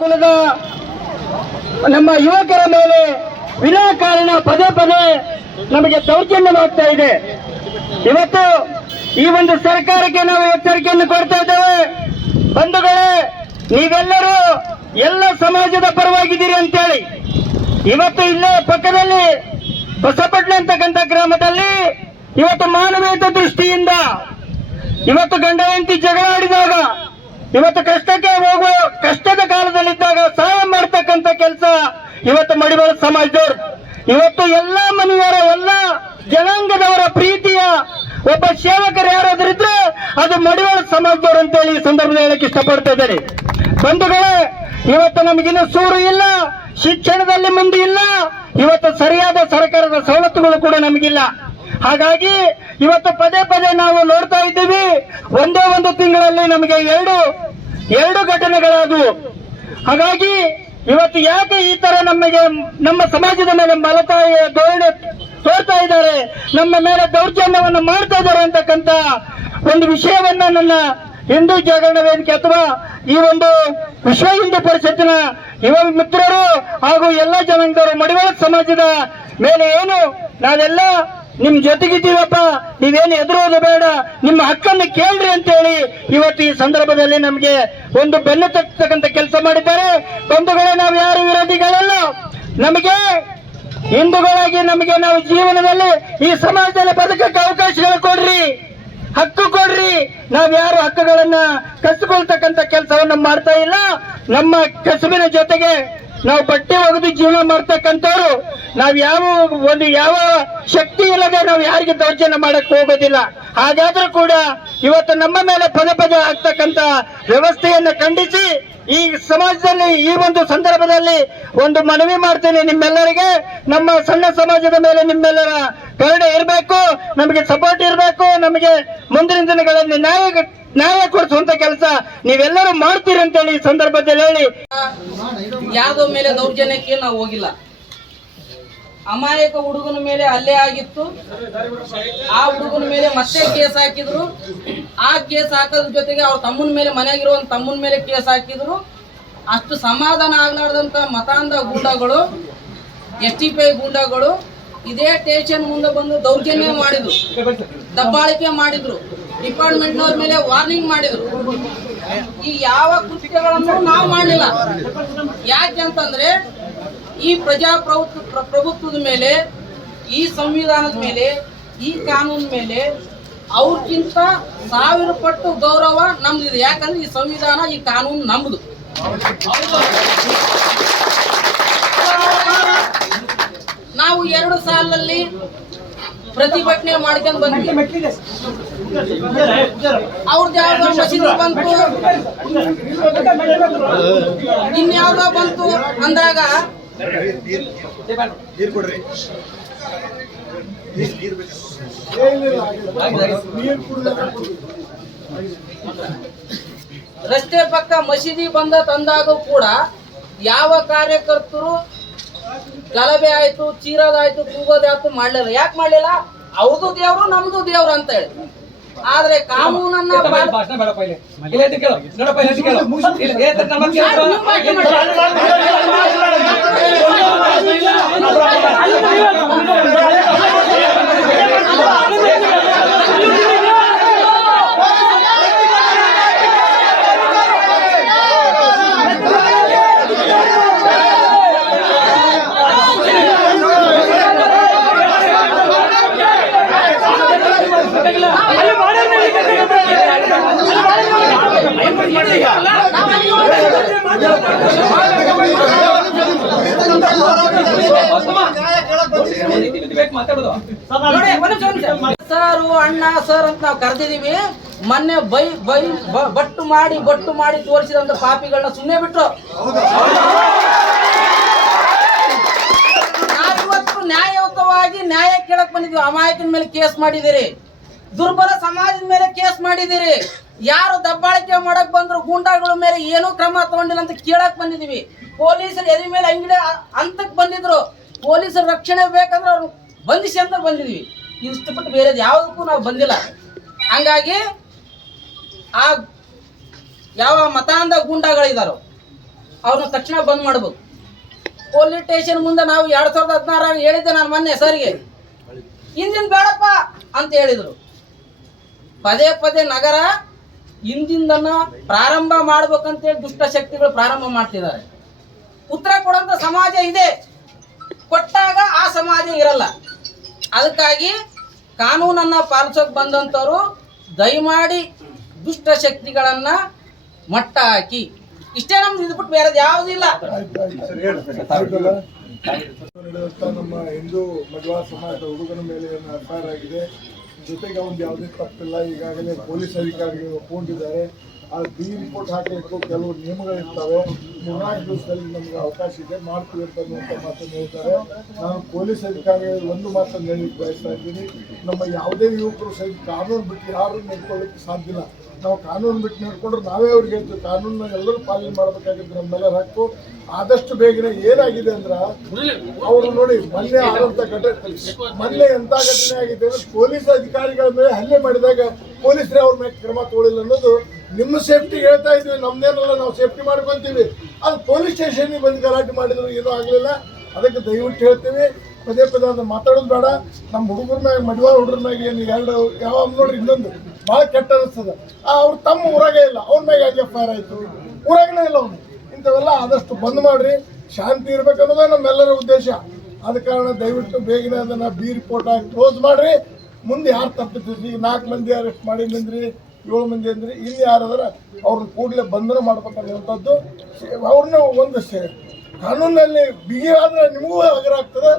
ಕುಲದ ನಮ್ಮ ಯುವಕರ ಮೇಲೆ ವಿನಾಕಾರಣ ಪದೇ ಪದೇ ನಮಗೆ ದೌರ್ಜನ್ಯವಾಗ್ತಾ ಇದೆ. ಇವತ್ತು ಈ ಒಂದು ಸರ್ಕಾರಕ್ಕೆ ನಾವು ಎಚ್ಚರಿಕೆಯನ್ನು ಕೊಡ್ತಾ ಇದ್ದೇವೆ. ಬಂಧುಗಳೇ, ನೀವೆಲ್ಲರೂ ಎಲ್ಲ ಸಮಾಜದ ಪರವಾಗಿದ್ದೀರಿ ಅಂತೇಳಿ ಇವತ್ತು ಇಲ್ಲೇ ಪಕ್ಕದಲ್ಲಿ ಬಸಪಟ್ನ ಅಂತಕ್ಕಂಥ ಗ್ರಾಮದಲ್ಲಿ ಇವತ್ತು ಮಾನವೀಯತೆ ದೃಷ್ಟಿಯಿಂದ ಇವತ್ತು ಗಂಡ ಹೆಂಡತಿ ಜಗಳ ಆಡಿದಾಗ ಇವತ್ತು ಕಷ್ಟಕ್ಕೆ ಹೋಗುವ ಕಷ್ಟದ ಕಾಲದಲ್ಲಿದ್ದಾಗ ಸಹಾಯ ಮಾಡ್ತಕ್ಕಂಥ ಕೆಲಸ ಇವತ್ತು ಮಡಿವಾಳ ಸಮಾಜದವರು ಇವತ್ತು ಎಲ್ಲ ಮನೆಯವರ ಎಲ್ಲ ಜನಾಂಗದವರ ಪ್ರೀತಿಯ ಒಬ್ಬ ಸೇವಕರು ಯಾರಾದ್ರಿದ್ರೆ ಅದು ಮಡಿವಾಳ ಸಮಾಜದವರು ಅಂತೇಳಿ ಈ ಸಂದರ್ಭದಲ್ಲಿ ಹೇಳಕ್ಕೆ ಇಷ್ಟಪಡ್ತಾ ಇದ್ದಾರೆ. ಬಂಧುಗಳೇ, ಇವತ್ತು ನಮಗಿನ್ನು ಸೂರು ಇಲ್ಲ, ಶಿಕ್ಷಣದಲ್ಲಿ ಮುಂದೆ ಇಲ್ಲ, ಇವತ್ತು ಸರಿಯಾದ ಸರ್ಕಾರದ ಸವಲತ್ತುಗಳು ಕೂಡ ನಮಗಿಲ್ಲ. ಹಾಗಾಗಿ ಇವತ್ತು ಪದೇ ಪದೇ ನಾವು ನೋಡ್ತಾ ಇದ್ದೀವಿ, ಒಂದೇ ಒಂದು ತಿಂಗಳಲ್ಲಿ ನಮಗೆ ಎರಡು ಘಟನೆಗಳಾದವು. ಹಾಗಾಗಿ ಇವತ್ತು ಯಾಕೆ ಈ ತರ ನಮ್ಮ ಸಮಾಜದ ಮೇಲೆ ಮಲತಾಯಿಯ ಧೋರಣೆ ತೋರ್ತಾ ಇದ್ದಾರೆ, ನಮ್ಮ ಮೇಲೆ ದೌರ್ಜನ್ಯವನ್ನು ಮಾಡ್ತಾ ಇದ್ದಾರೆ ಅಂತಕ್ಕಂಥ ಒಂದು ವಿಷಯವನ್ನ ನನ್ನ ಹಿಂದೂ ಜಾಗರಣ ವೇದಿಕೆ ಅಥವಾ ಈ ಒಂದು ವಿಶ್ವ ಹಿಂದೂ ಪರಿಷತ್ತಿನ ಯುವ ಮಿತ್ರರು ಹಾಗೂ ಎಲ್ಲ ಜನಾಂಗದವರು ಮಡಿವಾಳ ಸಮಾಜದ ಮೇಲೆ ಏನು ನಾವೆಲ್ಲ ನಿಮ್ ಜೊತೆಗಿದ್ದೀವಪ್ಪ, ನೀವೇನು ಎದುರೋದು ಬೇಡ, ನಿಮ್ಮ ಹಕ್ಕನ್ನು ಕೇಳ್ರಿ ಅಂತ ಹೇಳಿ ಇವತ್ತು ಈ ಸಂದರ್ಭದಲ್ಲಿ ನಮಗೆ ಒಂದು ಬೆನ್ನು ತಟ್ಟತಕ್ಕಂಥ ಕೆಲಸ ಮಾಡಿದ್ದಾರೆ. ಬಂಧುಗಳೇ, ನಾವು ಯಾರು ವಿರೋಧಿಗಳಲ್ಲ. ನಮಗೆ ಹಿಂದೂಗಳಾಗಿ ನಾವು ಜೀವನದಲ್ಲಿ ಈ ಸಮಾಜದಲ್ಲಿ ಬದುಕಕ್ಕೆ ಅವಕಾಶಗಳು ಕೊಡ್ರಿ, ಹಕ್ಕು ಕೊಡ್ರಿ. ನಾವ್ಯಾರು ಹಕ್ಕುಗಳನ್ನ ಕಸಿಕೊಳ್ತಕ್ಕಂಥ ಕೆಲಸವನ್ನ ಮಾಡ್ತಾ ಇಲ್ಲ. ನಮ್ಮ ಕಸುಬಿನ ಜೊತೆಗೆ ನಾವು ಬಟ್ಟೆ ಒಗೆದು ಜೀವನ ಮಾಡ್ತಕ್ಕಂಥವ್ರು. ನಾವು ಯಾವ ಶಕ್ತಿ ಇಲ್ಲದೆ ನಾವು ಯಾರಿಗೆ ದೌರ್ಜನ್ಯ ಮಾಡಕ್ ಹೋಗೋದಿಲ್ಲ. ಹಾಗಾದ್ರೂ ಕೂಡ ಇವತ್ತು ನಮ್ಮ ಮೇಲೆ ಪದೇ ಪದೇ ಆಗ್ತಕ್ಕಂಥ ವ್ಯವಸ್ಥೆಯನ್ನು ಖಂಡಿಸಿ ಈ ಸಮಾಜದಲ್ಲಿ ಈ ಒಂದು ಸಂದರ್ಭದಲ್ಲಿ ಒಂದು ಮನವಿ ಮಾಡ್ತೇನೆ ನಿಮ್ಮೆಲ್ಲರಿಗೆ. ನಮ್ಮ ಸಣ್ಣ ಸಮಾಜದ ಮೇಲೆ ನಿಮ್ಮೆಲ್ಲರ ಕರುಣೆ ಇರಬೇಕು, ನಮಗೆ ಸಪೋರ್ಟ್ ಇರಬೇಕು. ನಮಗೆ ಮುಂದಿನ ದಿನಗಳಲ್ಲಿ ನ್ಯಾಯ ಕೊಡಿಸುವಂತ ಕೆಲಸ ನೀವೆಲ್ಲರೂ ಮಾಡ್ತೀರಿ ಅಂತೇಳಿ ಈ ಸಂದರ್ಭದಲ್ಲಿ ಹೇಳಿ, ಯಾವ್ದೋ ಮೇಲೆ ದೌರ್ಜನ್ಯಕ್ಕೆ ನಾವು ಹೋಗಿಲ್ಲ. ಅಮಾಯಕ ಹುಡುಗನ ಮೇಲೆ ಹಲ್ಲೆ ಆಗಿತ್ತು, ಆ ಹುಡುಗನ ಮೇಲೆ ಮತ್ತೆ ಕೇಸ್ ಹಾಕಿದ್ರು. ಆ ಕೇಸ್ ಹಾಕೋದ್ರ ಜೊತೆಗೆ ಅವ್ರ ತಮ್ಮನ ಮೇಲೆ ಮನೆಯಾಗಿರೋ ತಮ್ಮನ ಮೇಲೆ ಕೇಸ್ ಹಾಕಿದ್ರು. ಅಷ್ಟು ಸಮಾಧಾನ ಆಗ್ಲಾರ್ದಂತ ಮತಾಂಧ ಗೂಂಡಗಳು, STPI ಗೂಂಡಗಳು ಇದೇ ಸ್ಟೇಷನ್ ಮುಂದೆ ಬಂದು ದೌರ್ಜನ್ಯ ಮಾಡಿದ್ರು, ದಬ್ಬಾಳಿಕೆ ಮಾಡಿದ್ರು, ಡಿಪಾರ್ಟ್ಮೆಂಟ್ನವ್ರ ಮೇಲೆ ವಾರ್ನಿಂಗ್ ಮಾಡಿದ್ರು. ಈ ಯಾವ ಕೃತ್ಯಗಳನ್ನು ನಾವು ಮಾಡಲಿಲ್ಲ. ಯಾಕೆಂತಂದ್ರೆ ಈ ಪ್ರಜಾಪ್ರಭುತ್ವದ ಮೇಲೆ, ಈ ಸಂವಿಧಾನದ ಮೇಲೆ, ಈ ಕಾನೂನು ಮೇಲೆ ಅವ್ರಕ್ಕಿಂತ 1000 ಪಟ್ಟು ಗೌರವ ನಮ್ದಿದೆ. ಯಾಕಂದ್ರೆ ಈ ಸಂವಿಧಾನ, ಈ ಕಾನೂನು ನಮ್ದು. ನಾವು 2 ಸಾಲಲ್ಲಿ ಪ್ರತಿಭಟನೆ ಮಾಡ್ಕೊಂಡು ಬಂದ್ವಿ. ಅವ್ರದ್ದು ಯಾವ್ದೋ ಮಸೀದಿ ಬಂತು, ಇನ್ಯಾವ್ದೋ ಬಂತು ಅಂದಾಗ ರಸ್ತೆ ಪಕ್ಕ ಮಸೀದಿ ಬಂದ ತಂದಾಗ ಕೂಡ ಯಾವ ಕಾರ್ಯಕರ್ತರು ಗಲಭೆ ಆಯ್ತು, ಚೀರೋದಾಯ್ತು, ಕೂಗೋದಾಯ್ತು ಮಾಡ್ಲಿಲ್ಲ. ಯಾಕೆ ಮಾಡ್ಲಿಲ್ಲ? ಅವ್ರದ್ದು ದೇವ್ರು ನಮ್ದು ದೇವ್ರು ಅಂತ ಹೇಳಿ. ಆದ್ರೆ ಕಾನೂನನ್ನ ಸರ್, ಅಣ್ಣ, ಸರ್ ಅಂತ ನಾವು ಕರೆದಿದೀವಿ. ಮೊನ್ನೆ ಬಟ್ಟು ಮಾಡಿ ತೋರಿಸಿದಂತ ಪಾಪಿಗಳನ್ನ ಸುಮ್ಮನೆ ಬಿಟ್ರು. ನಾವಿವತ್ತು ನ್ಯಾಯಯುತವಾಗಿ ನ್ಯಾಯ ಕೇಳಕ್ ಬಂದಿದ್ವಿ. ಅಮಾಯಕನ ಮೇಲೆ ಕೇಸ್ ಮಾಡಿದಿರಿ, ದುರ್ಬಲ ಸಮಾಜದ ಮೇಲೆ ಕೇಸ್ ಮಾಡಿದಿರಿ. ಯಾರು ದಬ್ಬಾಳಿಕೆ ಮಾಡಕ್ ಬಂದ್ರು ಗೂಂಡಾಗಳ ಮೇಲೆ ಏನೂ ಕ್ರಮ ತಗೊಂಡಿಲ್ಲ ಅಂತ ಕೇಳಕ್ ಬಂದಿದೀವಿ. ಪೊಲೀಸರು ಎದೆ ಮೇಲೆ ಅಂಗಡಿ ಅಂತಕ್ ಬಂದಿದ್ರು. ಪೊಲೀಸರ ರಕ್ಷಣೆ ಬೇಕಂದ್ರೆ ಅವ್ರು ಬಂಧಿಸಿ ಅಂತ ಬಂದಿದ್ವಿ. ಇಷ್ಟಪಟ್ಟು ಬೇರೆ ಯಾವುದಕ್ಕೂ ನಾವು ಬಂದಿಲ್ಲ. ಹಂಗಾಗಿ ಆ ಯಾವ ಮತಾಂಧ ಗೂಂಡಾಗಳಿದಾರೋ ಅವ್ರನ್ನ ತಕ್ಷಣ ಬಂದ್ ಮಾಡ್ಬೇಕು. ಪೊಲೀಸ್ ಸ್ಟೇಷನ್ ಮುಂದೆ ನಾವು 2016 ಹೇಳಿದ್ದೆ ನಾನು ಮೊನ್ನೆ ಸರ್ಗೆ, ಹಿಂದಿನ ಬೇಡಪ್ಪ ಅಂತ ಹೇಳಿದ್ರು. ಪದೇ ಪದೇ ನಗರ ಹಿಂದಿಂದನ್ನ ಪ್ರಾರಂಭ ಮಾಡ್ಬೇಕಂತೇಳಿ ದುಷ್ಟ ಶಕ್ತಿಗಳು ಪ್ರಾರಂಭ ಮಾಡ್ತಿದ್ದಾರೆ. ಉತ್ತರ ಕೊಡುವಂತ ಸಮಾಜ ಇದೆ, ಕೊಟ್ಟಾಗ ಆ ಸಮಾಜ ಇರಲ್ಲ. ಅದಕ್ಕಾಗಿ ಕಾನೂನನ್ನ ಪಾಲಿಸೋಕೆ ಬಂದಂಥವ್ರು ದಯಮಾಡಿ ದುಷ್ಟ ಶಕ್ತಿಗಳನ್ನ ಮಟ್ಟ ಹಾಕಿ, ಇಷ್ಟೇ ನಮ್ದು ಇದು ಬಿಟ್ಟು ಬೇರೆ ಯಾವುದಿಲ್ಲ. ನಡೆಯುತ್ತಾ ನಮ್ಮ ಹಿಂದೂ ಮಧ್ವ ಸಮಾಜದ ಹುಡುಗನ ಮೇಲೆ ಎಫ್ಐಆರ್ ಆಗಿದೆ. ಜೊತೆಗೆ ಅವ್ನು ಯಾವುದೇ ತಪ್ಪಿಲ್ಲ. ಈಗಾಗಲೇ ಪೊಲೀಸ್ ಅಧಿಕಾರಿಗಳು ಒಪ್ಕೊಂಡಿದ್ದಾರೆ. ಆ ಬಿ ರಿಪೋರ್ಟ್ ಹಾಕಲಿಕ್ಕೂ ಕೆಲವು ನಿಯಮಗಳಿರ್ತವೆ. 3-4 ದಿವಸದಲ್ಲಿ ನಮಗೆ ಅವಕಾಶ ಇದೆ, ಮಾಡ್ತೀವಿ ಅಂತ ಮಾತನ್ನು ಹೇಳ್ತಾರೆ. ನಾನು ಪೊಲೀಸ್ ಅಧಿಕಾರಿಗಳು ಒಂದು ಮಾತನ್ನು ಹೇಳಲಿಕ್ಕೆ ಬಯಸ್ತಾ ಇದ್ದೀನಿ. ನಮ್ಮ ಯಾವುದೇ ಯುವಕರು ಸಹಿತ ಕಾನೂನು ಬಿಟ್ಟು ಯಾರು ನಡ್ಕೊಳ್ಳಿಕ್ಕೆ ಸಾಧ್ಯ ಇಲ್ಲ. ನಾವು ಕಾನೂನು ಬಿಟ್ಟು ನಡ್ಕೊಂಡ್ರೆ ನಾವೇ ಅವ್ರಿಗೆ ಹೇಳ್ತೀವಿ. ಕಾನೂನನ್ನ ಎಲ್ಲರೂ ಪಾಲನೆ ಮಾಡಬೇಕಾಗಿದ್ದು ನಮ್ಮೆಲ್ಲರ ಹಕ್ಕು. ಆದಷ್ಟು ಬೇಗನೆ ಏನಾಗಿದೆ ಅಂದ್ರೆ ಅವರು ನೋಡಿ ಮೊನ್ನೆ ಆದಂತ ಮೊನ್ನೆ ಎಂತ ಘಟನೆ ಆಗಿದೆ ಅಂದ್ರೆ ಪೊಲೀಸ್ ಅಧಿಕಾರಿಗಳ ಮೇಲೆ ಹಲ್ಲೆ ಮಾಡಿದಾಗ ಪೊಲೀಸರೇ ಅವ್ರ ಮೇಲೆ ಕ್ರಮ ತಗೊಳ್ಳಿಲ್ಲ ಅನ್ನೋದು ನಿಮ್ಮ ಸೇಫ್ಟಿಗೆ ಹೇಳ್ತಾ ಇದ್ವಿ. ನಮ್ದೇನಲ್ಲ, ನಾವು ಸೇಫ್ಟಿ ಮಾಡ್ಕೊಂತೀವಿ. ಅದು ಪೊಲೀಸ್ ಸ್ಟೇಷನ್ಗೆ ಬಂದು ಗಲಾಟೆ ಮಾಡಿದ್ರು ಏನೂ ಆಗಲಿಲ್ಲ. ಅದಕ್ಕೆ ದಯವಿಟ್ಟು ಹೇಳ್ತೀವಿ, ಪದೇ ಪದೇ ಅದನ್ನು ಮಾತಾಡೋದು ಬೇಡ. ನಮ್ಮ ಹುಡುಗರ ಮ್ಯಾಗ ಮಡಿವಾಳ ಹುಡುಗರ ಮ್ಯಾಗ ಏನು ಎರಡು ಯಾವ ನೋಡ್ರಿ ಇನ್ನೊಂದು ಭಾಳ ಕೆಟ್ಟ ಅನಿಸ್ತದೆ. ಅವ್ರು ತಮ್ಮ ಊರಾಗೇ ಇಲ್ಲ, ಅವ್ರ ಮ್ಯಾಗ ಯಾಕೆ ಎಫ್ ಐ ಆರ್ ಆಯಿತು? ಊರಾಗನೇ ಇಲ್ಲ ಅವನು. ಇಂಥವೆಲ್ಲ ಆದಷ್ಟು ಬಂದ್ ಮಾಡ್ರಿ. ಶಾಂತಿ ಇರ್ಬೇಕನ್ನೋದೇ ನಮ್ಮೆಲ್ಲರ ಉದ್ದೇಶ. ಆದ ಕಾರಣ ದಯವಿಟ್ಟು ಬೇಗನೆ ಅದನ್ನು ಬಿ ರಿಪೋರ್ಟ್ ಆಗಿ ಕ್ಲೋಸ್ ಮಾಡ್ರಿ. ಮುಂದೆ ಯಾರು ತಪ್ಪಿದ್ರಿ, 4 ಮಂದಿ ಅರೆಸ್ಟ್ ಮಾಡಿದ್ರಿ, 7 ಮಂದಿ ಅಂದ್ರಿ, ಇಲ್ಲಿ ಯಾರಾದ್ರೆ ಅವ್ರನ್ನ ಕೂಡಲೇ ಬಂಧನ ಮಾಡ್ಬೇಕನ್ನುವಂಥದ್ದು. ಅವ್ರನ್ನ ಒಂದು ಕಾನೂನಲ್ಲಿ ಬಿಗಿ ಆದ್ರೆ ನಿಮಗೂ ಆಗ್ರಹ ಆಗ್ತದೆ.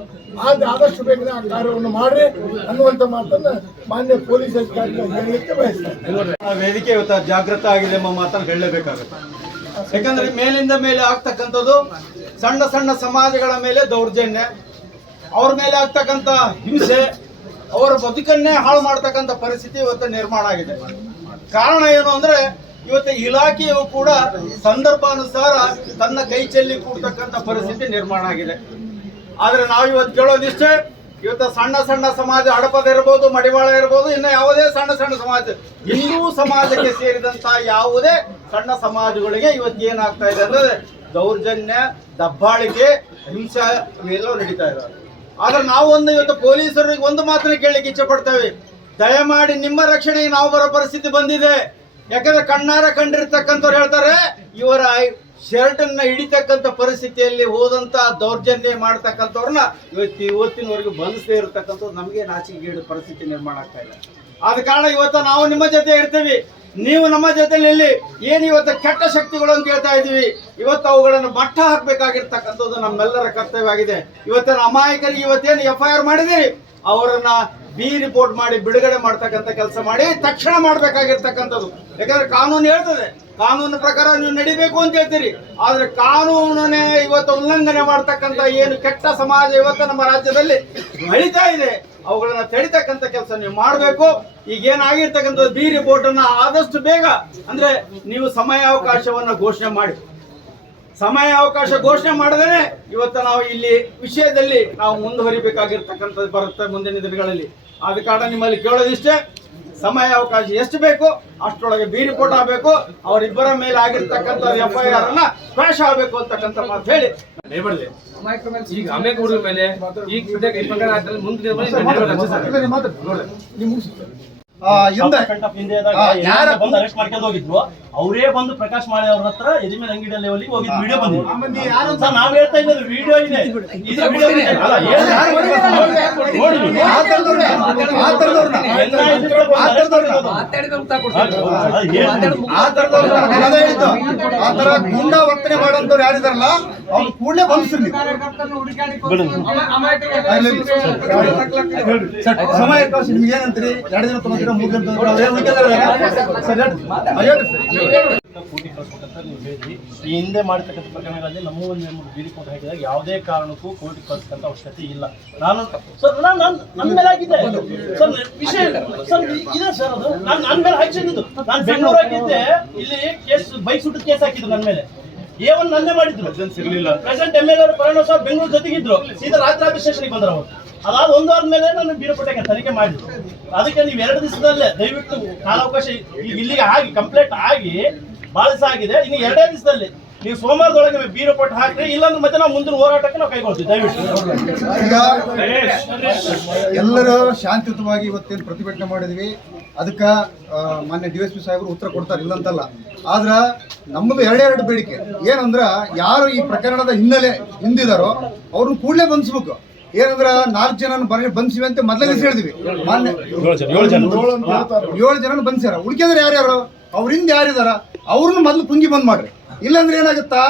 ಆದಷ್ಟು ಬೇಗನೆ ಆ ಕಾರ್ಯವನ್ನು ಮಾಡ್ರಿ ಅನ್ನುವಂಥ ಮಾತನ್ನ ಮಾನ್ಯ ಪೊಲೀಸ್ ಅಧಿಕಾರಿಗಳು ಹೇಳಲಿಕ್ಕೆ ಬಯಸ್ತಾರೆ. ವೇದಿಕೆ ಇವತ್ತು ಜಾಗೃತ ಆಗಿದೆ ಎಂಬ ಮಾತನ್ನು ಹೇಳಲೇಬೇಕಾಗುತ್ತೆ. ಯಾಕಂದ್ರೆ ಮೇಲಿಂದ ಮೇಲೆ ಆಗ್ತಕ್ಕಂಥದ್ದು ಸಣ್ಣ ಸಣ್ಣ ಸಮಾಜಗಳ ಮೇಲೆ ದೌರ್ಜನ್ಯ, ಅವ್ರ ಮೇಲೆ ಆಗ್ತಕ್ಕಂಥ ಹಿಂಸೆ, ಅವರ ಬದುಕನ್ನೇ ಹಾಳು ಮಾಡ್ತಕ್ಕಂಥ ಪರಿಸ್ಥಿತಿ ಇವತ್ತು ನಿರ್ಮಾಣ ಆಗಿದೆ. ಕಾರಣ ಏನು ಅಂದ್ರೆ ಇವತ್ತು ಇಲಾಖೆಯು ಕೂಡ ಸಂದರ್ಭಾನುಸಾರ ತನ್ನ ಕೈ ಚೆಲ್ಲಿ ಕೂಡ್ತಕ್ಕಂಥ ಪರಿಸ್ಥಿತಿ ನಿರ್ಮಾಣ ಆಗಿದೆ. ಆದ್ರೆ ನಾವು ಇವತ್ತು ಕೇಳೋದಿಷ್ಟೇ, ಇವತ್ತು ಸಣ್ಣ ಸಣ್ಣ ಸಮಾಜ, ಹಡಪದ ಇರ್ಬೋದು, ಮಡಿವಾಳ ಇರ್ಬೋದು, ಇನ್ನು ಯಾವುದೇ ಸಣ್ಣ ಸಣ್ಣ ಸಮಾಜ, ಹಿಂದೂ ಸಮಾಜಕ್ಕೆ ಸೇರಿದಂತ ಯಾವುದೇ ಸಣ್ಣ ಸಮಾಜಗಳಿಗೆ ಇವತ್ತು ಏನಾಗ್ತಾ ಇದೆ ಅಂದ್ರೆ ದೌರ್ಜನ್ಯ, ದಬ್ಬಾಳಿಕೆ, ಹಿಂಸೆ ಇವೆಲ್ಲವೂ ನಡೀತಾ ಇದ್ದಾವೆ. ಆದ್ರೆ ನಾವು ಇವತ್ತು ಪೊಲೀಸರಿಗೆ ಒಂದು ಮಾತನ್ನ ಕೇಳಲಿಕ್ಕೆ ಇಚ್ಛೆ ಪಡ್ತೇವೆ, ದಯಮಾಡಿ ನಿಮ್ಮ ರಕ್ಷಣೆಗೆ ನಾವು ಬರೋ ಪರಿಸ್ಥಿತಿ ಬಂದಿದೆ. ಯಾಕಂದ್ರೆ ಕಣ್ಣಾರ ಕಂಡಿರ್ತಕ್ಕಂಥವ್ರು ಹೇಳ್ತಾರೆ, ಇವರ ಶರ್ಟ್ ಅನ್ನ ಹಿಡಿತಕ್ಕಂಥ ಪರಿಸ್ಥಿತಿಯಲ್ಲಿ ಹೋದಂತ ದೌರ್ಜನ್ಯ ಮಾಡ್ತಕ್ಕಂಥವ್ರನ್ನ ಇವತ್ತಿನವರೆಗೂ ಬಂಧಿಸದೇ ಇರತಕ್ಕಂಥದ್ದು ನಮಗೆ ನಾಚಿಕೆಗೇಡು ಪರಿಸ್ಥಿತಿ ನಿರ್ಮಾಣ ಆಗ್ತಾ ಇದೆ. ಆದ ಕಾರಣ ಇವತ್ತು ನಾವು ನಿಮ್ಮ ಜೊತೆ ಇರ್ತೀವಿ, ನೀವು ನಮ್ಮ ಜೊತೆಯಲ್ಲಿ ಏನು ಇವತ್ತು ಕೆಟ್ಟ ಶಕ್ತಿಗಳು ಅಂತ ಹೇಳ್ತಾ ಇದೀವಿ, ಇವತ್ತು ಅವುಗಳನ್ನು ಮಟ್ಟ ಹಾಕಬೇಕಾಗಿರ್ತಕ್ಕಂಥದ್ದು ನಮ್ಮೆಲ್ಲರ ಕರ್ತವ್ಯ ಆಗಿದೆ. ಇವತ್ತಿನ ಅಮಾಯಕರಿಗೆ ಇವತ್ತೇನು FIR ಮಾಡಿದಿರಿ ಅವರನ್ನ ಬಿ ರಿಪೋರ್ಟ್ ಮಾಡಿ ಬಿಡುಗಡೆ ಮಾಡ್ತಕ್ಕಂಥ ಕೆಲಸ ಮಾಡಿ ತಕ್ಷಣ ಮಾಡ್ಬೇಕಾಗಿರ್ತಕ್ಕಂಥದ್ದು. ಯಾಕಂದ್ರೆ ಕಾನೂನು ಹೇಳ್ತದೆ, ಕಾನೂನು ಪ್ರಕಾರ ನೀವು ನಡಿಬೇಕು ಅಂತ ಹೇಳ್ತೀರಿ. ಆದ್ರೆ ಕಾನೂನನ್ನೇ ಇವತ್ತು ಉಲ್ಲಂಘನೆ ಮಾಡ್ತಕ್ಕಂಥ ಏನು ಕೆಟ್ಟ ಸಮಾಜ ಇವತ್ತು ನಮ್ಮ ರಾಜ್ಯದಲ್ಲಿ ನಡೀತಾ ಇದೆ, ಅವುಗಳನ್ನ ತಡಿತಕ್ಕಂಥ ಕೆಲಸ ನೀವು ಮಾಡಬೇಕು. ಈಗ ಏನಾಗಿರ್ತಕ್ಕಂಥದ್ದು ಬಿ ರಿಪೋರ್ಟ್ ಅನ್ನ ಆದಷ್ಟು ಬೇಗ, ಅಂದ್ರೆ ನೀವು ಸಮಯಾವಕಾಶವನ್ನ ಘೋಷಣೆ ಮಾಡಿ. ಸಮಯಾವಕಾಶ ಘೋಷಣೆ ಮಾಡಿದ್ರೆ ಇವತ್ತು ನಾವು ಇಲ್ಲಿ ವಿಷಯದಲ್ಲಿ ನಾವು ಮುಂದುವರಿಬೇಕಾಗಿರ್ತಕ್ಕಂಥದ್ದು ಬರುತ್ತೆ ಮುಂದಿನ ದಿನಗಳಲ್ಲಿ. ಆದ ಕಾರಣ ನಿಮ್ಮಲ್ಲಿ ಕೇಳೋದಿಷ್ಟೇ, ಸಮಯಾವಕಾಶ ಎಷ್ಟು ಬೇಕು ಅಷ್ಟರೊಳಗೆ ಬಿ ರಿಪೋರ್ಟ್ ಆಗಬೇಕು. ಅವರಿಬ್ಬರ ಮೇಲೆ ಆಗಿರ್ತಕ್ಕಂಥ FIR ಅನ್ನ ಕ್ವಾಶ್ ಆಗಬೇಕು ಅಂತಕ್ಕಂಥ ಮಾತು ಹೇಳಿ ಈಗ ಅಮೇಕ ಹುಡುಗ ಮೇಲೆ ಅರೆಸ್ಟ್ ಮಾಡ್ಕೊಂಡು ಹೋಗಿದ್ರು, ಅವರೇ ಬಂದು ಪ್ರಕಾಶ್ ಮಾಳಿ ಅವ್ರ ಹತ್ರ ಎದಿಮೇಲೆ ಅಂಗಡಿ ಲೆವೆಲ್ ಹೋಗಿದ್ ವಿಡಿಯೋ ಬಂದಿದೆ. ನಾವ್ ಹೇಳ್ತಾ ಇರೋದು ವಿಡಿಯೋ ಇದೆ, ಆತರ ಗುಂಡಾ ವರ್ತನೆ ಮಾಡೋಂಥವ್ರು ಯಾರಿದಾರಲ್ಲ ಅವ್ರು ಕೂಡಲೇ ಬಂಧಿಸ್ರಿ. ಸಮಯಾವಕಾಶ ನಿಮ್ಗೆ ಏನಂತೀರಿ? 2 ದಿನ ತಗೋತೀರಾ, 3 ದಿನ ತಗೋತೀರಾ? ಈ ಹಿಂದೆ ಮಾಡತಕ್ಕಂಥ ಪ್ರಕರಣಗಳಲ್ಲಿ ನಮ್ಮ ಒಂದು ಬಿ ರಿಪೋರ್ಟ್ ಹಾಕಿದಾಗ ಯಾವುದೇ ಕಾರಣಕ್ಕೂ ಕೋರ್ಟಿಗೆ ಕಳಿಸ್ತಕ್ಕಂಥ ಅವಶ್ಯಕತೆ ಇಲ್ಲ. ನಾನು ನನ್ನ ಮೇಲೆ ಹಾಕಿದ್ದೆ ಸರ್, ವಿಷಯ ಸರ್ ಇದೆ ಸರ್, ಅದು ನನ್ನ ಮೇಲೆ ಹಾಕಿದ್ದು. ನಾನು ಬೆಂಗಳೂರು ಹಾಕಿದ್ದೆ, ಇಲ್ಲಿ ಕೇಸ್ ಬೈಕ್ ಸುಟ್ಟು ಕೇಸ್ ಹಾಕಿದ್ರು ನನ್ನ ಮೇಲೆ. A1 ನನ್ನೇ ಮಾಡಿದ್ರು, ಪ್ರೆಸೆಂಟ್ MLA ಪರಮೇಶ್ವರ್ ಸಾಹೇಬ್ ಬೆಂಗಳೂರು ಜೊತೆಗಿದ್ರು. ಸೀದಾ ರಾತ್ರಿ ಸ್ಟೇಷನ್ಗೆ ಬಂದ್ರು ಅವರು. ಅದಾದ ಒಂದು ವಾರದ್ಮೇಲೆ ನಾನು ಬೀರಪಟ್ಟೆಗೆ ತನಿಖೆ ಮಾಡಿದ್ರು. ಅದಕ್ಕೆ ನೀವು 2 ದಿವಸದಲ್ಲೇ ದಯವಿಟ್ಟು ಕಾಲಾವಕಾಶ ಇಲ್ಲಿಗೆ ಆಗಿ ಕಂಪ್ಲೀಟ್ ಆಗಿ ಬಹಳ ದಿವಸ ಆಗಿದೆ. ಇನ್ನು 2 ದಿವಸದಲ್ಲಿ ನೀವು ಸೋಮವಾರದೊಳಗೆ ಬಿ ರಿಪೋರ್ಟ್ ಹಾಕ್ರಿ, ಇಲ್ಲಾಂದ್ರೆ ಮತ್ತೆ ನಾವು ಮುಂದಿನ ಹೋರಾಟಕ್ಕೆ ನಾವು ಕೈಗೊಳ್ತೀವಿ. ದಯವಿಟ್ಟು ಈಗ ಎಲ್ಲರೂ ಶಾಂತಿಯುತವಾಗಿ ಇವತ್ತೇನು ಪ್ರತಿಭಟನೆ ಮಾಡಿದ್ವಿ, ಅದಕ್ಕೆ ಮಾನ್ಯ DSP ಸಾಹೇಬರು ಉತ್ತರ ಕೊಡ್ತಾರೆ ಇಲ್ಲಂತಲ್ಲ. ಆದ್ರೆ ನಮ್ಮದು ಎರಡೇ ಬೇಡಿಕೆ ಏನಂದ್ರೆ, ಯಾರು ಈ ಪ್ರಕರಣದ ಹಿಂದಿದಾರೋ ಅವ್ರನ್ನ ಕೂಡಲೇ ಬಂಧಿಸ್ಬೇಕು. ಏನಂದ್ರ 4 ಜನನ ಬಂಧಿಸಿವಿ ಅಂತ ಮೊದಲೇ ಹೇಳಿದ್ವಿ. ಮಾನ್ಯ 7 ಜನನ ಬಂಧಿಸ್ಯಾರ. ಉಳಿಕೆದ್ರೆ ಯಾರ್ಯಾರು ಅವ್ರಿಂದ ಯಾರಿದಾರ ಅವ್ರನ್ನ ಮೊದಲು ಪುಂಗಿ ಬಂದ್ ಮಾಡ್ರಿ. ಇಲ್ಲಾಂದ್ರೆ ಏನಾಗುತ್ತಾ,